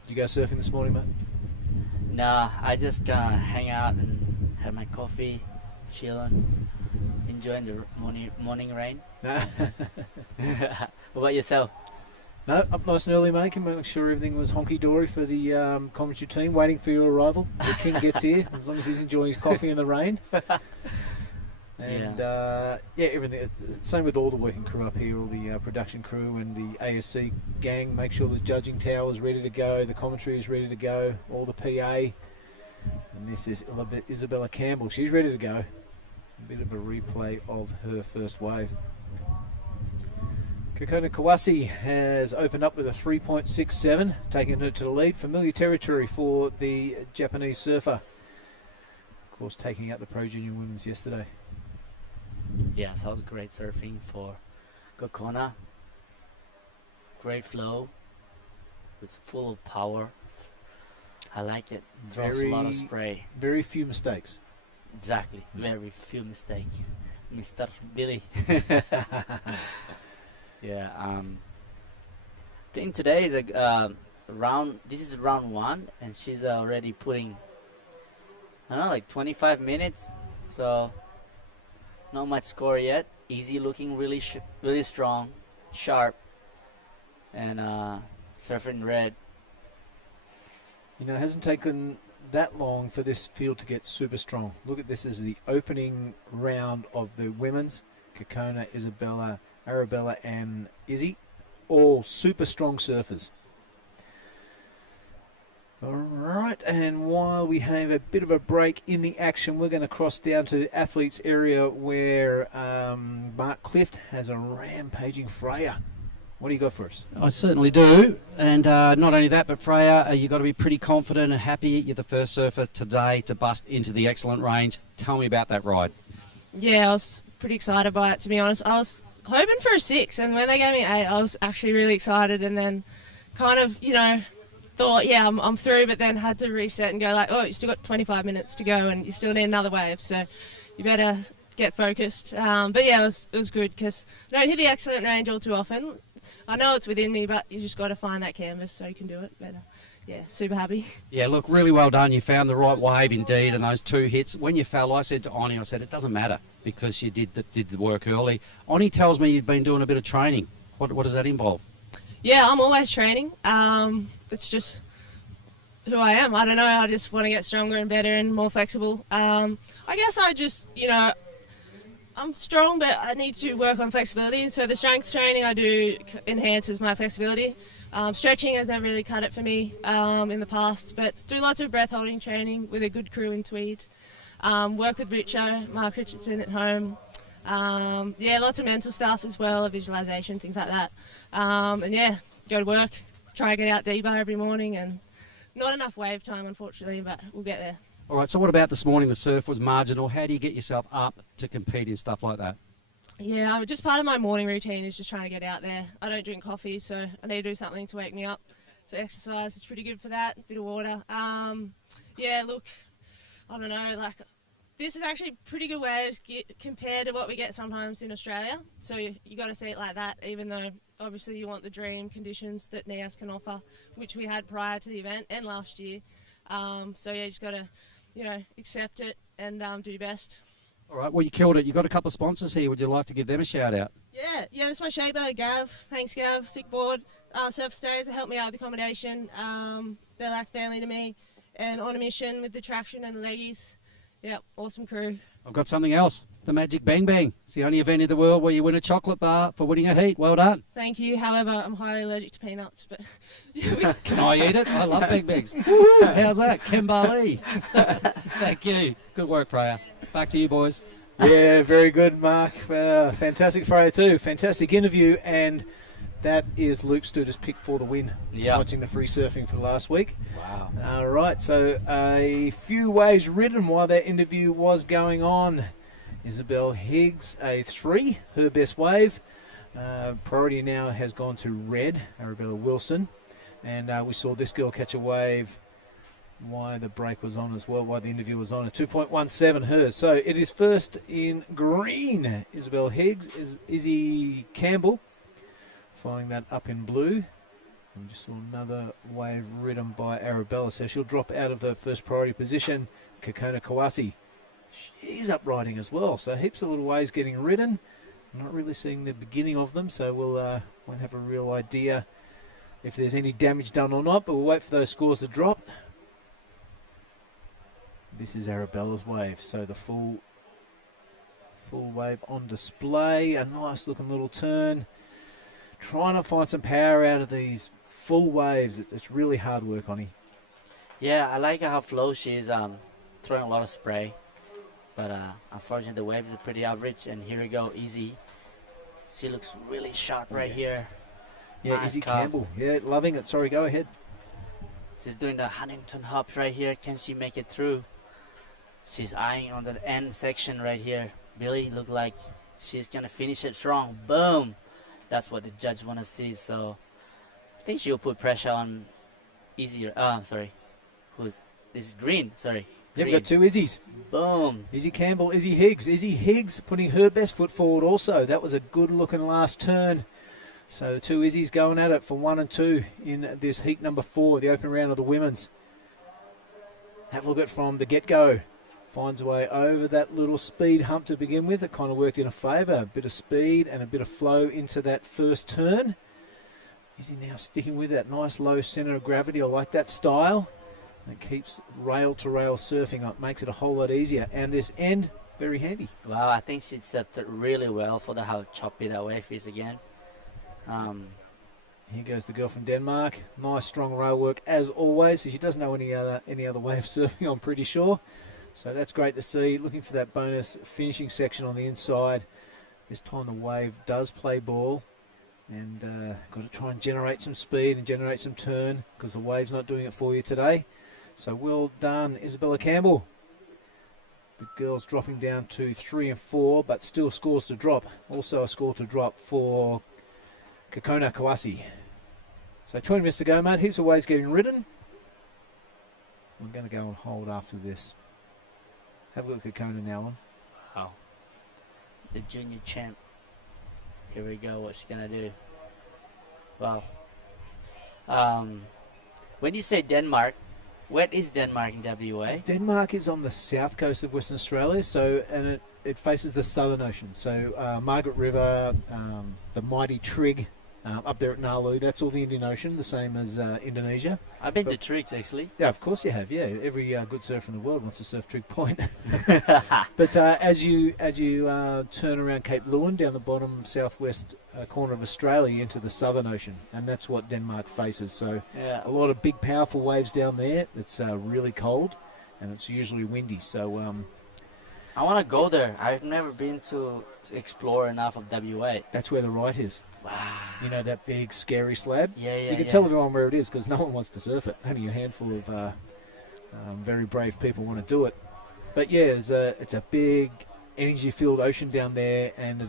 Did you go surfing this morning, mate? nah, I just gonna hang out and have my coffee, chilling, enjoying the morning rain. What about yourself? No, up nice and early, mate. Make sure everything was honky-dory for the commentary team, waiting for your arrival. The king gets here, as long as he's enjoying his coffee in the rain. And yeah, everything. Same with all the working crew up here, all the production crew and the ASC gang. Make sure the judging tower is ready to go, the commentary is ready to go, all the PA. And this is Isabella Campbell. She's ready to go. A bit of a replay of her first wave. Kokona Kawase has opened up with a 3.67, taking her to the lead. Familiar territory for the Japanese surfer. Of course, taking out the Pro Junior Women's yesterday. Yeah, so it was great surfing for Kokona. Great flow. It's full of power. I like it. Throws a lot of spray. Very few mistakes. Exactly. Very few mistakes. Mr. Billy. Yeah. I think today is a round. This is round 1, and she's already putting, I don't know, like 25 minutes. So not much score yet. Easy looking, really strong, sharp. and surfing red. You know, it hasn't taken that long for this field to get super strong. Look at this as the opening round of the women's. Kokona, Isabella, Arabella and Izzy, all super strong surfers. All right, and while we have a bit of a break in the action, we're going to cross down to the athletes area where Mark Clift has a rampaging Freya. What do you got for us? I certainly do, and not only that, but Freya, you've got to be pretty confident and happy. You're the first surfer today to bust into the excellent range. Tell me about that ride. Yeah, I was pretty excited by it, to be honest. I was hoping for a 6, and when they gave me 8, I was actually really excited, and then kind of, thought, yeah, I'm through, but then had to reset and go like, oh, you still got 25 minutes to go, and you still need another wave, so you better get focused. But yeah, it was good, because I don't hit the excellent range all too often. I know it's within me, but you just got to find that canvas so you can do it better. Yeah, super happy. Yeah, look, really well done. You found the right wave indeed, and those 2 hits. When you fell, I said to Oni, I said, it doesn't matter because you did the work early. Oni tells me you've been doing a bit of training. What does that involve? Yeah, I'm always training. It's just who I am. I don't know. I just want to get stronger and better and more flexible. I guess I just, I'm strong, but I need to work on flexibility. So the strength training I do enhances my flexibility. Stretching has never really cut it for me in the past, but do lots of breath holding training with a good crew in Tweed. Work with Mark Richardson at home. Lots of mental stuff as well, visualization, things like that. And yeah, go to work, try and get out deeper every morning, and not enough wave time, unfortunately, but we'll get there. All right, so what about this morning? The surf was marginal. How do you get yourself up to compete in stuff like that? Yeah, just part of my morning routine is just trying to get out there. I don't drink coffee, so I need to do something to wake me up. So exercise is pretty good for that, a bit of water. Look, I don't know, this is actually pretty good waves compared to what we get sometimes in Australia. So you got to see it like that, even though obviously you want the dream conditions that Nias can offer, which we had prior to the event and last year. You just got to, accept it and do your best. All right, well, you killed it. You've got a couple of sponsors here. Would you like to give them a shout out? Yeah, that's my shaper, Gav. Thanks, Gav. Sick board. Surf Stays, they help me out with accommodation. They're like family to me. And on a mission with the traction and the leggies. Yeah, awesome crew. I've got something else. The Magic Bang Bang. It's the only event in the world where you win a chocolate bar for winning a heat. Well done. Thank you. However, I'm highly allergic to peanuts, but can I eat it? I love Bang Bangs. How's that? Kembali. Thank you. Good work, Freya. Back to you, boys. Yeah, very good, Mark. Fantastic Freya too. Fantastic interview, and that is Luke Studer's pick for the win. Yeah. Watching the free surfing for last week. Wow. All right, so a few waves ridden while that interview was going on. Isabel Higgs, a 3, her best wave. Priority now has gone to red, Arabella Wilson. And we saw this girl catch a wave while the break was on as well, while the interview was on. A 2.17 hers. So it is first in green, Isabel Higgs, Izzy Campbell. Following that up in blue. And we just saw another wave ridden by Arabella. So she'll drop out of the first priority position. Kokona Kawasi. She's up riding as well. So heaps of little waves getting ridden. Not really seeing the beginning of them. So we'll won't have a real idea if there's any damage done or not. But we'll wait for those scores to drop. This is Arabella's wave. So the full wave on display. A nice looking little turn. Trying to find some power out of these full waves. It's really hard work, Oni. Yeah, I like how flow she's throwing a lot of spray. But unfortunately, the waves are pretty average. And here we go, Izzy. She looks really sharp right here. Yeah, Nice Izzy curve. Campbell. Yeah, loving it. Sorry, go ahead. She's doing the Huntington hop right here. Can she make it through? She's eyeing on the end section right here. Billy look like she's going to finish it strong. Boom. That's what the judge want to see. So I think she'll put pressure on easier. This is Green. Sorry. Yep, Green. got 2 Izzies. Boom. Izzy Campbell, Izzy Higgs. Izzy Higgs putting her best foot forward also. That was a good looking last turn. So the 2 Izzies going at it for 1 and 2 in this heat number 4, the open round of the women's. Have a look at from the get-go. Finds a way over that little speed hump to begin with. It kind of worked in a favour. A bit of speed and a bit of flow into that first turn. Izzy now sticking with that nice low centre of gravity. I like that style. It keeps rail-to-rail surfing up, makes it a whole lot easier. And this end, very handy. Wow, I think she surfed it really well for the how choppy that wave is again. Here goes the girl from Denmark. Nice strong rail work as always. She doesn't know any other way of surfing, I'm pretty sure. So that's great to see. Looking for that bonus finishing section on the inside. This time the wave does play ball. And got to try and generate some speed and generate some turn because the wave's not doing it for you today. So well done, Isabella Campbell. The girls dropping down to 3 and 4, but still scores to drop. Also a score to drop for Kokona Kawasi. So 20 minutes to go, mate. Heaps of waves getting ridden. I'm going to go on hold after this. Have a look at Kokona now on. Wow. The junior champ. Here we go. What's she going to do? Wow. When you say Denmark, where is Denmark in WA? Denmark is on the south coast of Western Australia, and it faces the Southern Ocean. So Margaret River, the mighty Trig, up there at Nalu, that's all the Indian Ocean, the same as Indonesia. I've been to Tricks actually. Yeah, of course you have. Yeah, every good surfer in the world wants to surf Trig Point. But as you turn around Cape Lewin down the bottom southwest corner of Australia, you enter the Southern Ocean, and that's what Denmark faces. So Yeah. a lot of big, powerful waves down there. It's really cold, and it's usually windy. So I want to go there. I've never been to explore enough of WA. that's where the right is. Wow. You know that big, scary slab? Yeah, yeah. You can tell everyone where it is because no one wants to surf it. Only a handful of very brave people want to do it. But yeah, it's a big, energy-filled ocean down there, and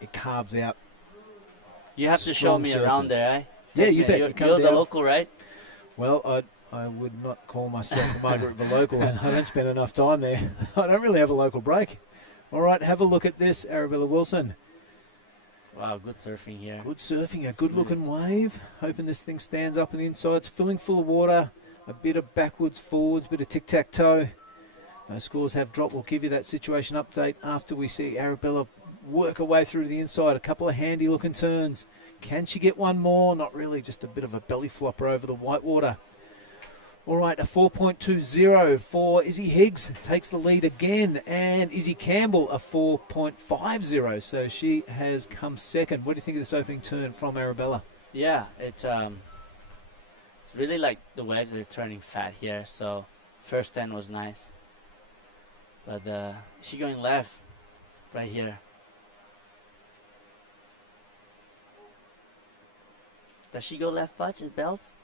it carves out. You have to show strong me around surfers. there, eh? Yeah, you bet. You're, You come you're the down. local, right? Well, I would not call myself a Margaret River local, and I don't spend enough time there. I don't really have a local break. All right, have a look at this, Arabella Wilson. Wow, good surfing here. Good surfing, a good-looking wave. Hoping this thing stands up on the inside. It's filling full of water. A bit of backwards, forwards, bit of tic-tac-toe. Those scores have dropped. We'll give you that situation update after we see Arabella work her way through to the inside. A couple of handy-looking turns. Can she get one more? Not really, just a bit of a belly flopper over the whitewater. All right, a 4.20 for Izzy Higgs. Takes the lead again. And Izzy Campbell, a 4.50. So she has come second. What do you think of this opening turn from Arabella? Yeah, it's really like the waves are turning fat here. So first 10 was nice, but is she going left right here? Does she go left, Butch? At Bells?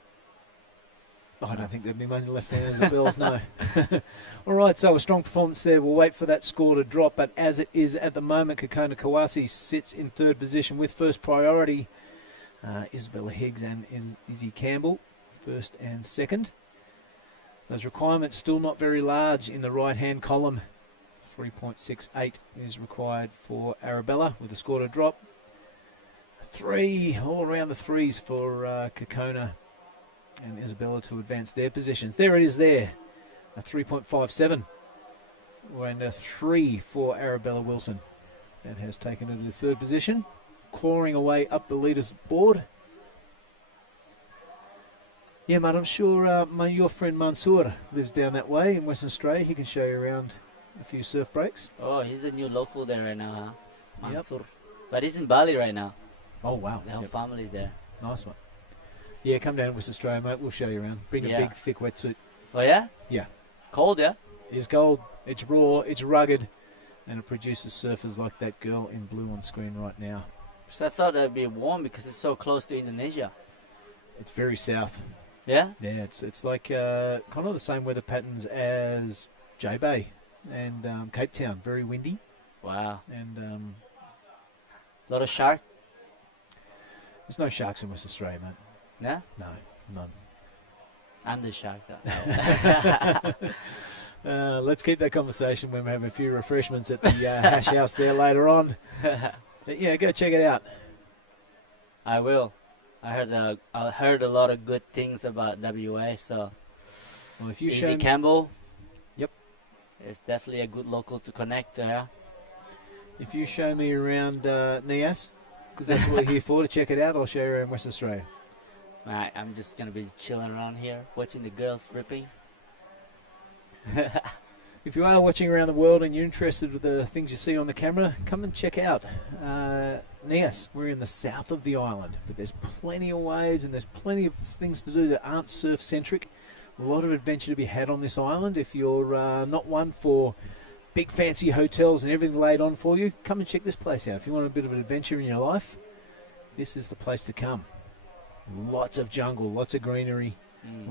Oh, I don't think there'd be many left-handers at Bells, no. All right, so a strong performance there. We'll wait for that score to drop, but as it is at the moment, Kokona Kawasi sits in third position with first priority. Isabella Higgs and Izzy Campbell, first and second. Those requirements still not very large in the right-hand column. 3.68 is required for Arabella with a score to drop. 3, all around the threes for Kokona and Isabella to advance their positions. There it is there, a 3.57 and a 3 for Arabella Wilson. That has taken her to the third position, clawing away up the leaders board. Yeah, mate, I'm sure your friend Mansour lives down that way in Western Australia. He can show you around a few surf breaks. Oh, he's the new local there right now, huh? Yep. Mansour. But he's in Bali right now. Oh, wow. The whole Yep. family's there. Nice one. Yeah, come down to Western Australia, mate. We'll show you around. Bring a Yeah. big, thick wetsuit. Oh, yeah? Yeah. Cold, yeah? It's gold, it's raw, it's rugged, and it produces surfers like that girl in blue on screen right now. So I thought it'd be warm because it's so close to Indonesia. It's very south. Yeah? Yeah, it's like kind of the same weather patterns as J Bay and Cape Town. Very windy Wow. and Lot of shark? there's no sharks in West Australia, mate. No? No, none. I'm the shark, though. Let's keep that conversation when we have a few refreshments at the hash house there later on. But yeah, go check it out. I will. I heard a lot of good things about WA, so Well, if you Izzy show Campbell. Yep. It's definitely a good local to connect there. if you show me around Nias, because that's what we're here for, to check it out. I'll show you around West Australia. Right, I'm just gonna be chilling around here, watching the girls ripping. If you are watching around the world and you're interested with the things you see on the camera, come and check out Nias. We're in the south of the island, but there's plenty of waves and there's plenty of things to do that aren't surf-centric. A lot of adventure to be had on this island. If you're not one for big fancy hotels and everything laid on for you, come and check this place out. If you want a bit of an adventure in your life, this is the place to come. Lots of jungle, lots of greenery.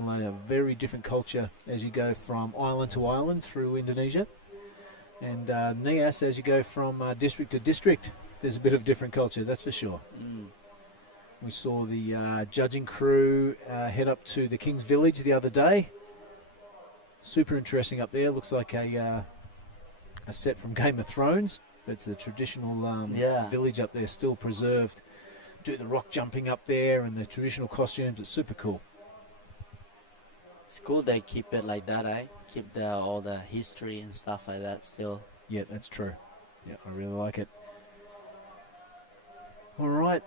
A very different culture as you go from island to island through Indonesia. And Nias, as you go from district to district, there's a bit of different culture, that's for sure. We saw the judging crew head up to the King's Village the other day. Super interesting up there. Looks like a set from Game of Thrones. It's the traditional village up there, still preserved. Do the rock jumping up there and the traditional costumes. It's super cool. It's cool they keep it like that, eh? Keep all the history and stuff like that still. Yeah, that's true. Yeah, I really like it. All right,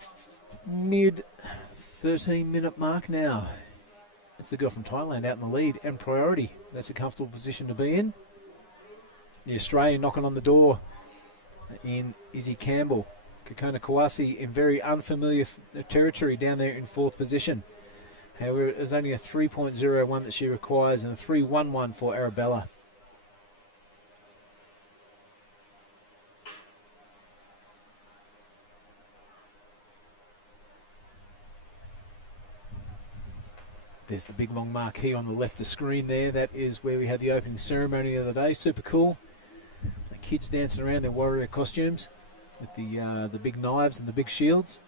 mid 13-minute mark now. It's the girl from Thailand out in the lead and priority. That's a comfortable position to be in. The Australian knocking on the door in Izzy Campbell. Kokona Kawasi in very unfamiliar territory down there in 4th position. However, there's only a 3.01 that she requires and a 3.11 for Arabella. There's the big long marquee on the left of screen there. That is where we had the opening ceremony the other day. Super cool. The kids dancing around their warrior costumes with the big knives and the big shields.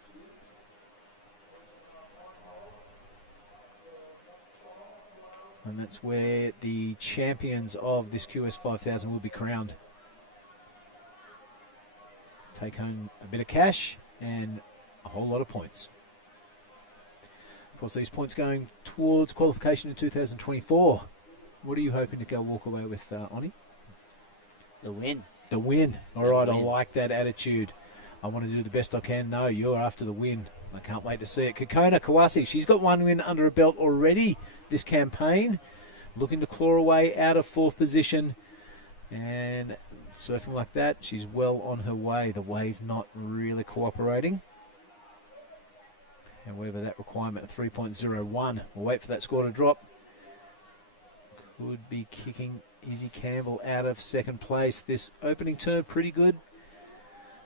And that's where the champions of this QS 5000 will be crowned. Take home a bit of cash and a whole lot of points. Of course, these points going towards qualification in 2024. What are you hoping to go walk away with, Oni? The win. The win. All right, I like that attitude. I want to do the best I can. No, you're after the win. I can't wait to see it. Kokona Kawasi, she's got one win under her belt already this campaign. Looking to claw away out of 4th position. And surfing like that, she's well on her way. The wave not really cooperating. However, that requirement of 3.01. We'll wait for that score to drop. Could be kicking Izzy Campbell out of 2nd place. This opening turn, pretty good.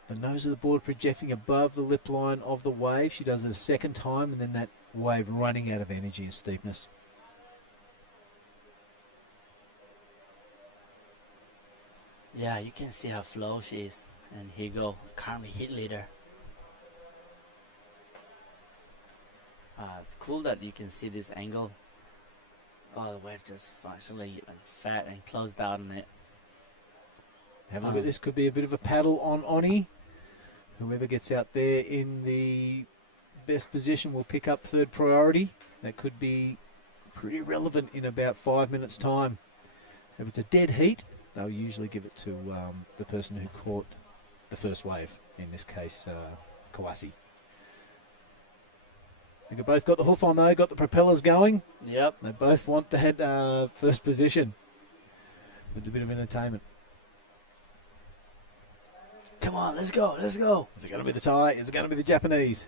The nose of the board projecting above the lip line of the wave. She does it a 2nd time, and then that wave running out of energy and steepness. Yeah, you can see how flow she is. And here you go, currently hit leader. It's cool that you can see this angle. Oh, the wave just functionally fat and closed out on it. Have a look at this. Could be a bit of a paddle on Oni. Whoever gets out there in the best position will pick up 3rd priority. That could be pretty relevant in about 5 minutes' time. If it's a dead heat, they'll usually give it to the person who caught the first wave, in this case, Kawasi. I think they both got the hoof on though, got the propellers going. Yep. They both want that 1st position. It's a bit of entertainment. Come on, let's go, let's go. Is it going to be the Thai? Is it going to be the Japanese?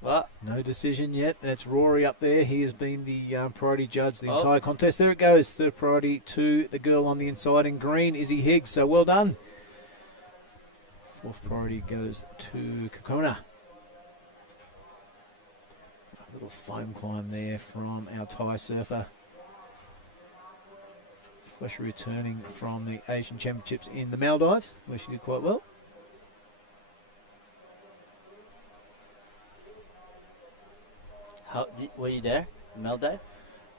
What? No decision yet. That's Rory up there. He has been the priority judge the entire contest. There it goes. 3rd priority to the girl on the inside in green, Izzy Higgs. So well done. 4th priority goes to Kokona. A little foam climb there from our Thai surfer. Fresh returning from the Asian Championships in the Maldives, where she did quite well. Were you there, Maldives?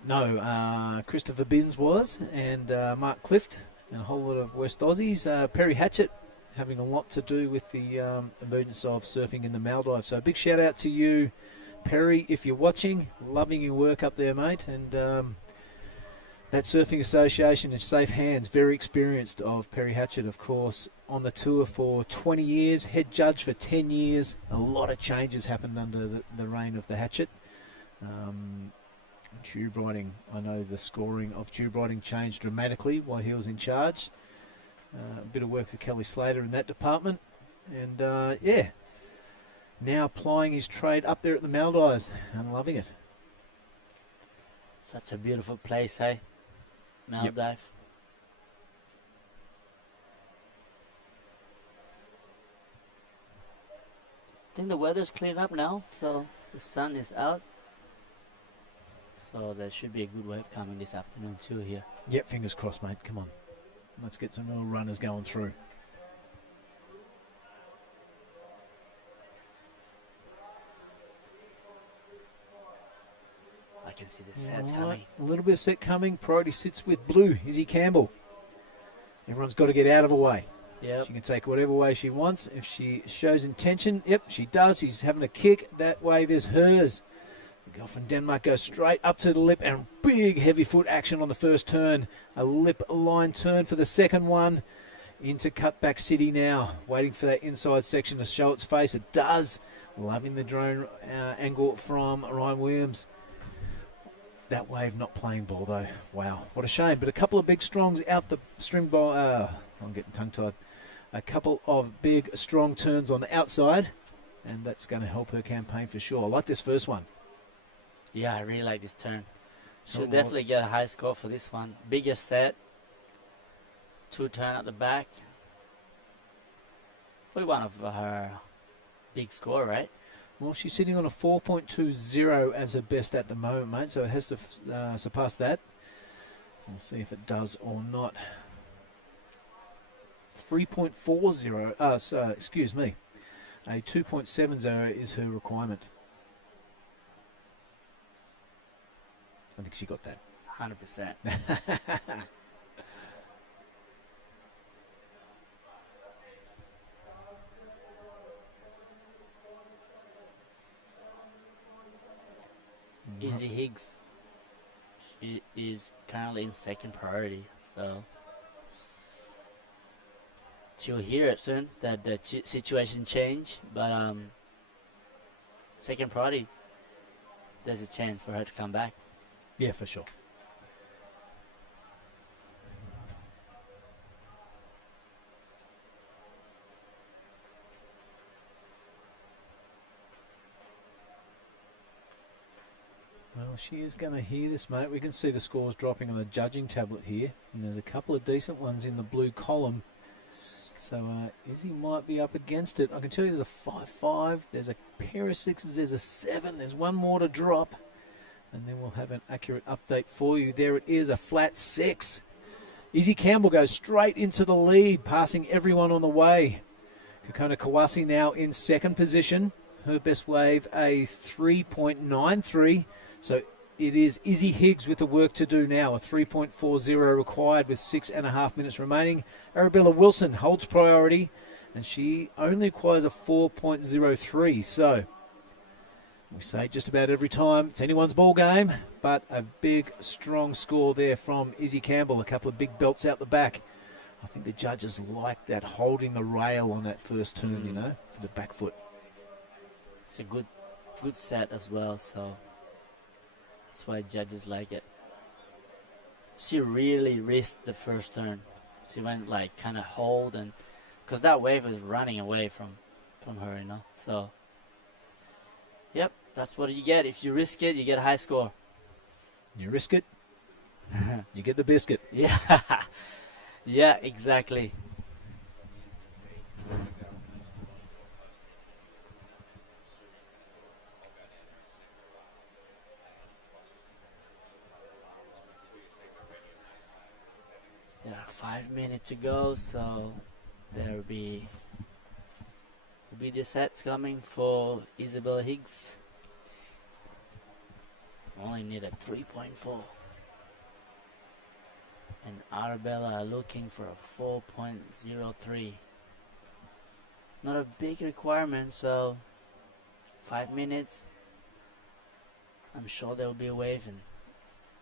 No, Christopher Binns was, and Mark Clift, and a whole lot of West Aussies. Perry Hatchett having a lot to do with the emergence of surfing in the Maldives. So big shout out to you, Perry, if you're watching. Loving your work up there, mate, and That Surfing Association in safe hands, very experienced, of Perry Hatchett, of course, on the tour for 20 years, head judge for 10 years. A lot of changes happened under the reign of the Hatchett. Tube riding, I know the scoring of tube riding changed dramatically while he was in charge. A bit of work for Kelly Slater in that department. And yeah, now applying his trade up there at the Maldives and loving it. Such a beautiful place, hey? Maldives. Yep. I think the weather's cleared up now, so the sun is out. So there should be a good wave coming this afternoon too here. Yep, fingers crossed, mate. Come on. Let's get some real runners going through. I can see the sets Alright, coming. a little bit of set coming. Priority sits with blue, Izzy Campbell. Everyone's got to get out of her way. Yep. She can take whatever way she wants. If she shows intention, yep, she does. She's having a kick. That wave is hers. The girl from Denmark goes straight up to the lip and big heavy foot action on the first turn. A lip line turn for the second one. Into Cutback City now. Waiting for that inside section to show its face. It does. Loving the drone angle from Ryan Williams. That wave not playing ball though. Wow, what a shame. But a couple of big strongs out the string ball. I'm getting tongue-tied. A couple of big, strong turns on the outside. And that's going to help her campaign for sure. I like this first one. Yeah, I really like this turn. She'll Oh, definitely get a high score for this one. Biggest set. 2 turn at the back. Probably one of her big score, right? Well, she's sitting on a 4.20 as her best at the moment, mate. So it has to surpass that. We'll see if it does or not. 3.40. Excuse me. A 2.70 is her requirement. I think she got that. 100%. Izzy Higgs. She is currently in second priority, so she'll hear it soon that the situation changed. But second priority, there's a chance for her to come back. Yeah, for sure. Well, she is going to hear this, mate. We can see the scores dropping on the judging tablet here. And there's a couple of decent ones in the blue column. So Izzy might be up against it. I can tell you there's a 5-5. There's a pair of 6s. There's a 7. There's one more to drop. And then we'll have an accurate update for you. There it is, a flat 6. Izzy Campbell goes straight into the lead, passing everyone on the way. Kokona Kawasi now in second position. Her best wave, a 3.93. So it is Izzy Higgs with the work to do now. A 3.40 required with 6.5 minutes remaining. Arabella Wilson holds priority, and she only requires a 4.03. So we say just about every time it's anyone's ball game, but a big, strong score there from Izzy Campbell. A couple of big belts out the back. I think the judges like that, holding the rail on that first turn, you know, for the back foot. It's a good set as well, so that's why judges like it. She really risked the first turn. She went like kind of hold, and because that wave was running away from her, you know. So yep, that's what you get. If you risk it, you get a high score. You risk it, you get the biscuit. Yeah, yeah, exactly. Yeah, 5 minutes to go, so there will be the sets coming for Isabella Higgs. Only need a 3.4. And Arabella looking for a 4.03. Not a big requirement, so 5 minutes. I'm sure there will be a wave, and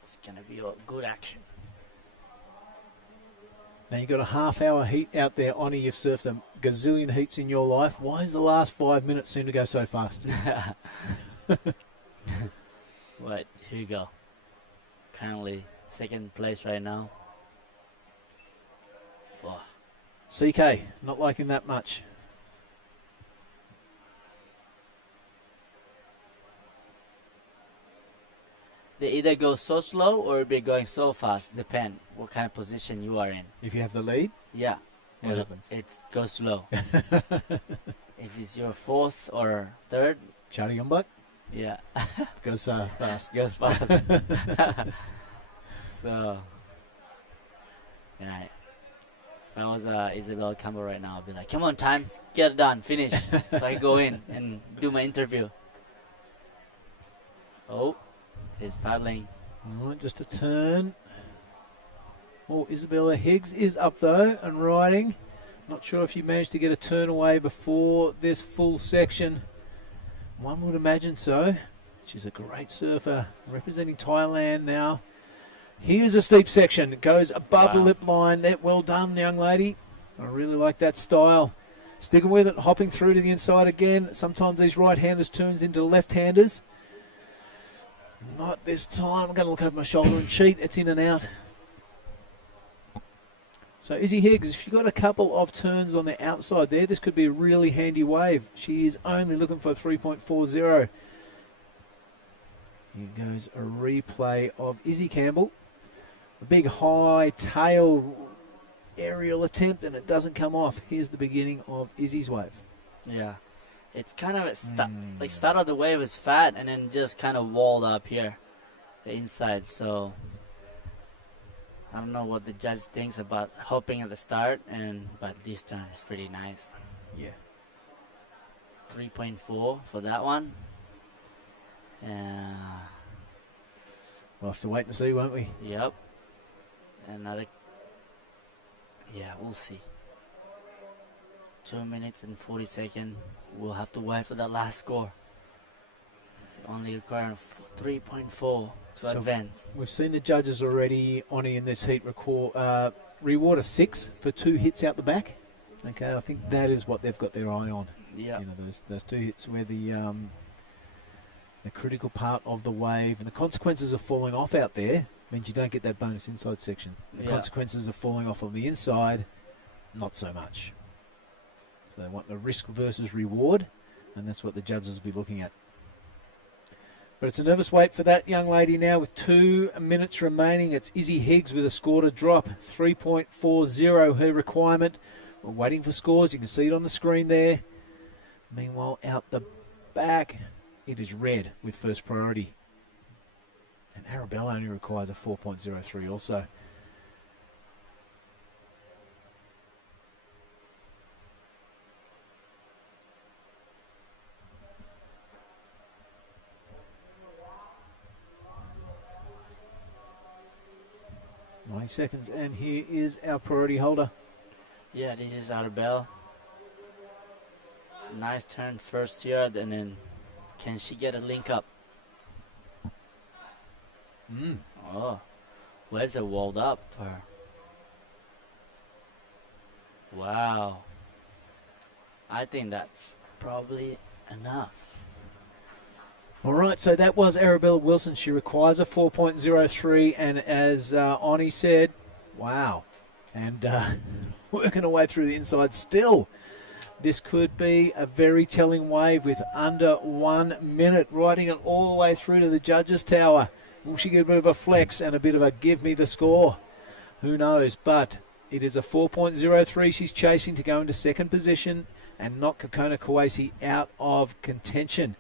it's gonna be a good action. Now you've got a half-hour heat out there, Oni. You've surfed a gazillion heats in your life. Why does the last 5 minutes seem to go so fast? Right, here you go. Currently second place right now. Wow. CK, not liking that much. They either go so slow or be going so fast. Depend what kind of position you are in. If you have the lead, Yeah. what happens? It goes slow. If it's your fourth or third, Charlie Youngbuck yeah, goes fast. goes fast. So, yeah. If I was Isabel Campbell right now, I'd be like, "Come on, times, get it done, finish." So I go in and do my interview. Oh, he's paddling. All right, just a turn. Oh, Isabella Higgs is up though and riding. Not sure if you managed to get a turn away before this full section. One would imagine so. She's a great surfer, representing Thailand now. Here's a steep section. It goes above the Wow. lip line. Well done, young lady. I really like that style. Sticking with it, hopping through to the inside again. Sometimes these right-handers turns into left-handers. Not this time. I'm going to look over my shoulder and cheat. It's in and out. So Izzy Higgs, if you've got a couple of turns on the outside there, this could be a really handy wave. She is only looking for 3.40. Here goes a replay of Izzy Campbell. A big high tail aerial attempt, and it doesn't come off. Here's the beginning of Izzy's wave. Yeah, it's kind of like start of the wave was fat and then just kind of walled up here, the inside. So I don't know what the judge thinks about hopping at the start, but this turn is pretty nice. Yeah. 3.4 for that one. We'll have to wait and see, won't we? Yep. Another. Yeah, we'll see. 2 minutes and 40 seconds. We'll have to wait for that last score. It's only requiring 3.4 to advance. We've seen the judges already, Oni, in this heat reward a 6 for 2 hits out the back. Okay, I think that is what they've got their eye on. Yeah. You know, those 2 hits where the critical part of the wave and the consequences of falling off out there means you don't get that bonus inside section. The consequences of falling off on the inside, not so much. So they want the risk versus reward, and that's what the judges will be looking at. But it's a nervous wait for that young lady now with 2 minutes remaining. It's Izzy Higgs with a score to drop, 3.40 her requirement. We're waiting for scores. You can see it on the screen there. Meanwhile, out the back, it is red with first priority. And Arabella only requires a 4.03 also. Nine seconds, and here is our priority holder. Yeah, this is Arabelle. Nice turn first here, and then can she get a link up? Oh, waves are walled up for her. Wow. I think that's probably enough. All right, so that was Arabella Wilson. She requires a 4.03, and as Oni said, wow. And working her way through the inside still. This could be a very telling wave with under 1 minute, riding it all the way through to the judges' tower. Will she get a bit of a flex and a bit of a give me the score? Who knows? But it is a 4.03 she's chasing to go into second position and knock Kokona Kawase out of contention.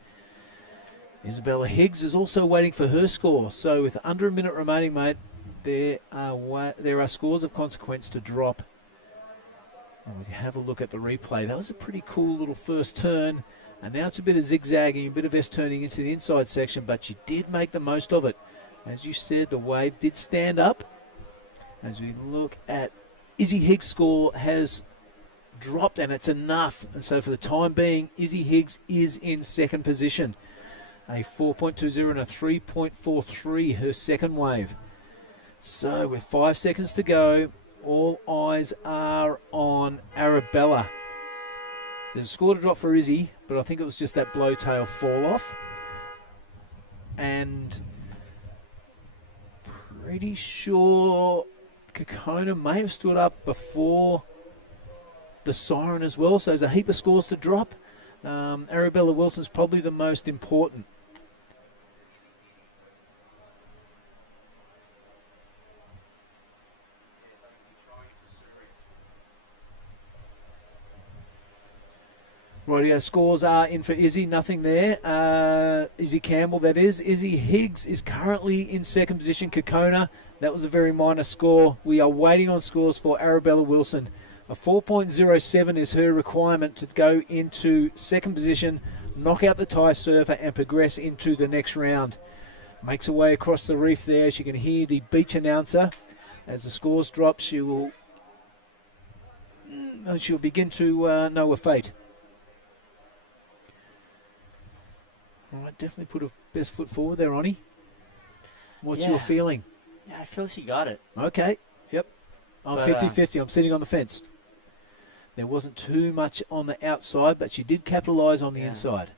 Isabella Higgs is also waiting for her score. So with under a minute remaining, mate, there are scores of consequence to drop. And we have a look at the replay. That was a pretty cool little first turn. And now it's a bit of zigzagging, a bit of S-turning into the inside section, but she did make the most of it. As you said, the wave did stand up. As we look at Izzy Higgs' score has dropped, and it's enough. And so for the time being, Izzy Higgs is in second position. A 4.20 and a 3.43, her second wave. So with 5 seconds to go, all eyes are on Arabella. There's a score to drop for Izzy, but I think it was just that blowtail fall off. And pretty sure Kokona may have stood up before the siren as well, so there's a heap of scores to drop. Arabella Wilson's probably the most important. Rightio, scores are in for Izzy, nothing there. Izzy Campbell, that is. Izzy Higgs is currently in second position. Kokona, that was a very minor score. We are waiting on scores for Arabella Wilson. A 4.07 is her requirement to go into second position, knock out the Thai surfer and progress into the next round. Makes her way across the reef there. She can hear the beach announcer. As the scores drop, she'll begin to know her fate. All right, definitely put her best foot forward there, Ronnie. What's your feeling? Yeah, I feel she got it. Okay, yep. I'm 50-50. I'm sitting on the fence. There wasn't too much on the outside, but she did capitalise on the inside.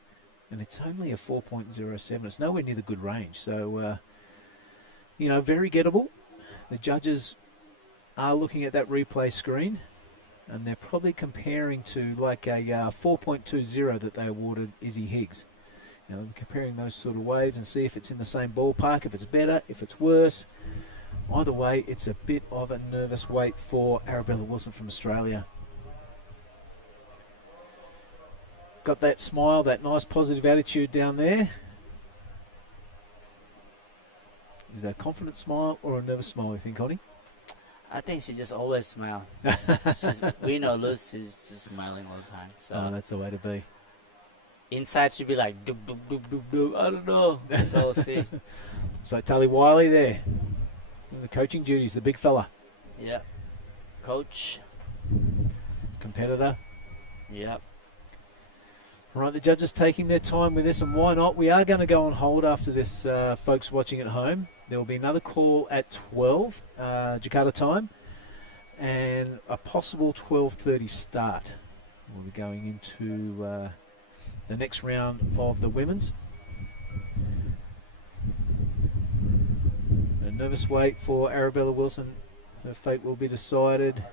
And it's only a 4.07. It's nowhere near the good range. So, very gettable. The judges are looking at that replay screen, and they're probably comparing to like a 4.20 that they awarded Izzy Higgs. Comparing those sort of waves and see if it's in the same ballpark, if it's better, if it's worse. Either way, it's a bit of a nervous wait for Arabella Wilson from Australia. Got that smile, that nice positive attitude down there. Is that a confident smile or a nervous smile, you think, Connie? I think she just always smiles. Win or lose, she's just smiling all the time. So that's the way to be. Inside she'd be like, doob, doob, doob, doob, doob. I don't know. So we'll see. So Tully Wiley there. The coaching duties, the big fella. Yeah. Coach. Competitor. Yep. Right, the judges taking their time with this, and why not? We are going to go on hold after this, folks watching at home. There will be another call at 12, Jakarta time, and a possible 12:30 start. We'll be going into the next round of the women's. A nervous wait for Arabella Wilson. Her fate will be decided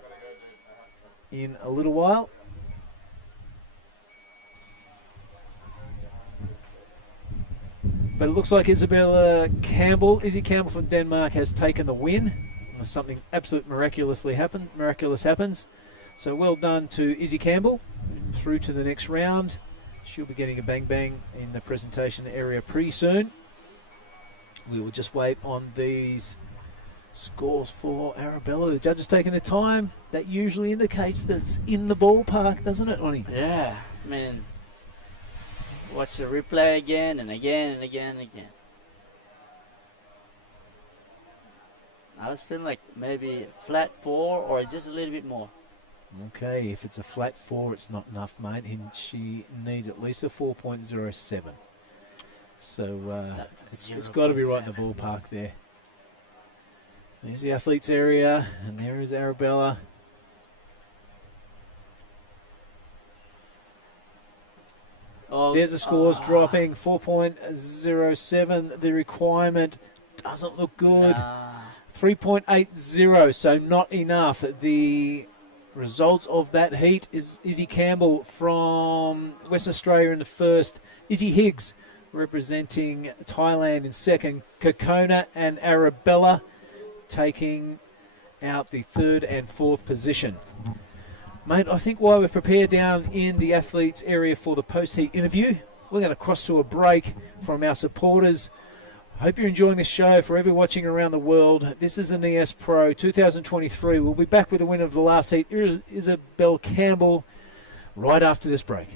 in a little while. But it looks like Izzy Campbell from Denmark has taken the win. Something absolutely miraculous happens. So well done to Izzy Campbell. Through to the next round. She'll be getting a bang bang in the presentation area pretty soon. We will just wait on these scores for Arabella. The judges taking their time. That usually indicates that it's in the ballpark, doesn't it, Ronnie? Yeah, I mean, watch the replay again and again and again and again. I was feeling like maybe flat 4 or just a little bit more. Okay, if it's a flat 4, it's not enough, mate. She needs at least a 4.07. So it's got to be right in the ballpark there. There's the athletes area, and there is Arabella. There's the scores dropping, 4.07. The requirement doesn't look good. 3.80, so not enough. The results of that heat is Izzy Campbell from Western Australia in the first. Izzy Higgs representing Thailand in second. Kokona and Arabella taking out the third and fourth position. Mate, I think while we're prepared down in the athletes area for the post-heat interview, we're going to cross to a break from our supporters. Hope you're enjoying this show. For everyone watching around the world, this is the Nias Pro 2023. We'll be back with the winner of the last heat, Isabel Campbell, right after this break.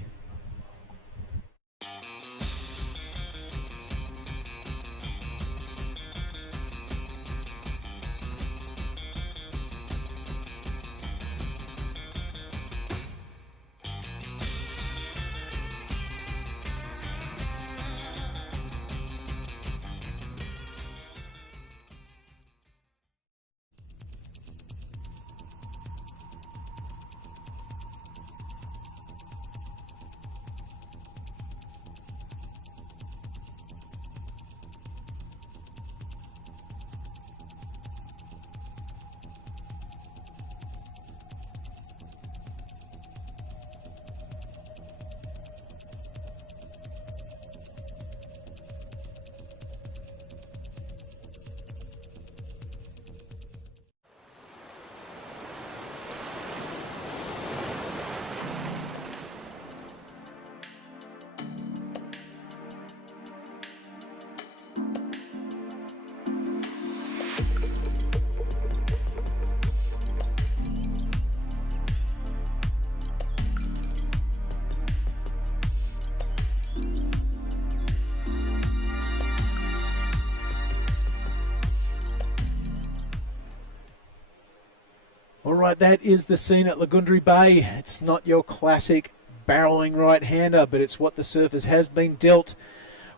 All right, that is the scene at Lagundri Bay. It's not your classic barreling right-hander, but it's what the surfers has been dealt.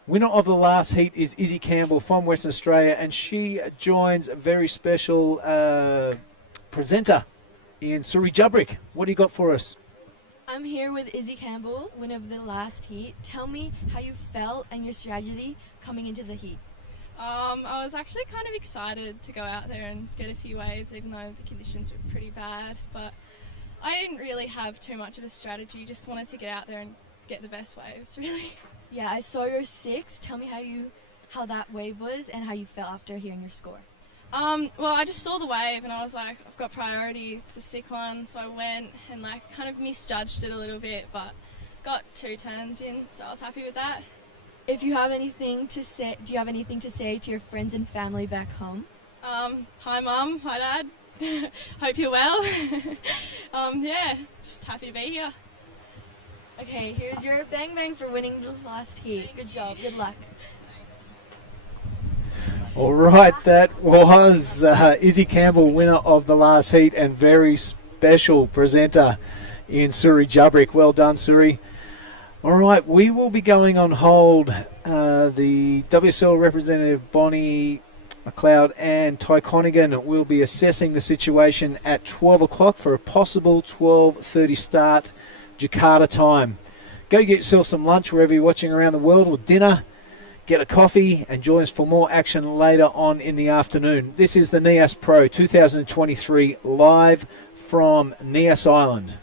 Winner of the last heat is Izzy Campbell from Western Australia, and she joins a very special presenter in Suri Jubrick. What do you got for us? I'm here with Izzy Campbell, winner of the last heat. Tell me how you felt and your strategy coming into the heat. I was actually kind of excited to go out there and get a few waves, even though the conditions were pretty bad. But I didn't really have too much of a strategy, just wanted to get out there and get the best waves, really. Yeah, I saw your 6. Tell me how that wave was and how you felt after hearing your score. Well, I just saw the wave and I was like, I've got priority, it's a sick one. So I went and kind of misjudged it a little bit, but got 2 turns in, so I was happy with that. If you have anything to say, do you have anything to say to your friends and family back home? Hi Mum, hi Dad, hope you're well. Yeah, just happy to be here. Okay, here's your bang bang for winning the last heat. Good job, good luck. All right, that was Izzy Campbell, winner of the last heat and very special presenter in Suri Jubrick. Well done, Suri. All right, we will be going on hold. The WSL representative Bonnie McLeod and Ty Conigan will be assessing the situation at 12 o'clock for a possible 12:30 start Jakarta time. Go get yourself some lunch wherever you're watching around the world, or dinner. Get a coffee and join us for more action later on in the afternoon. This is the Nias Pro 2023 live from Nias Island.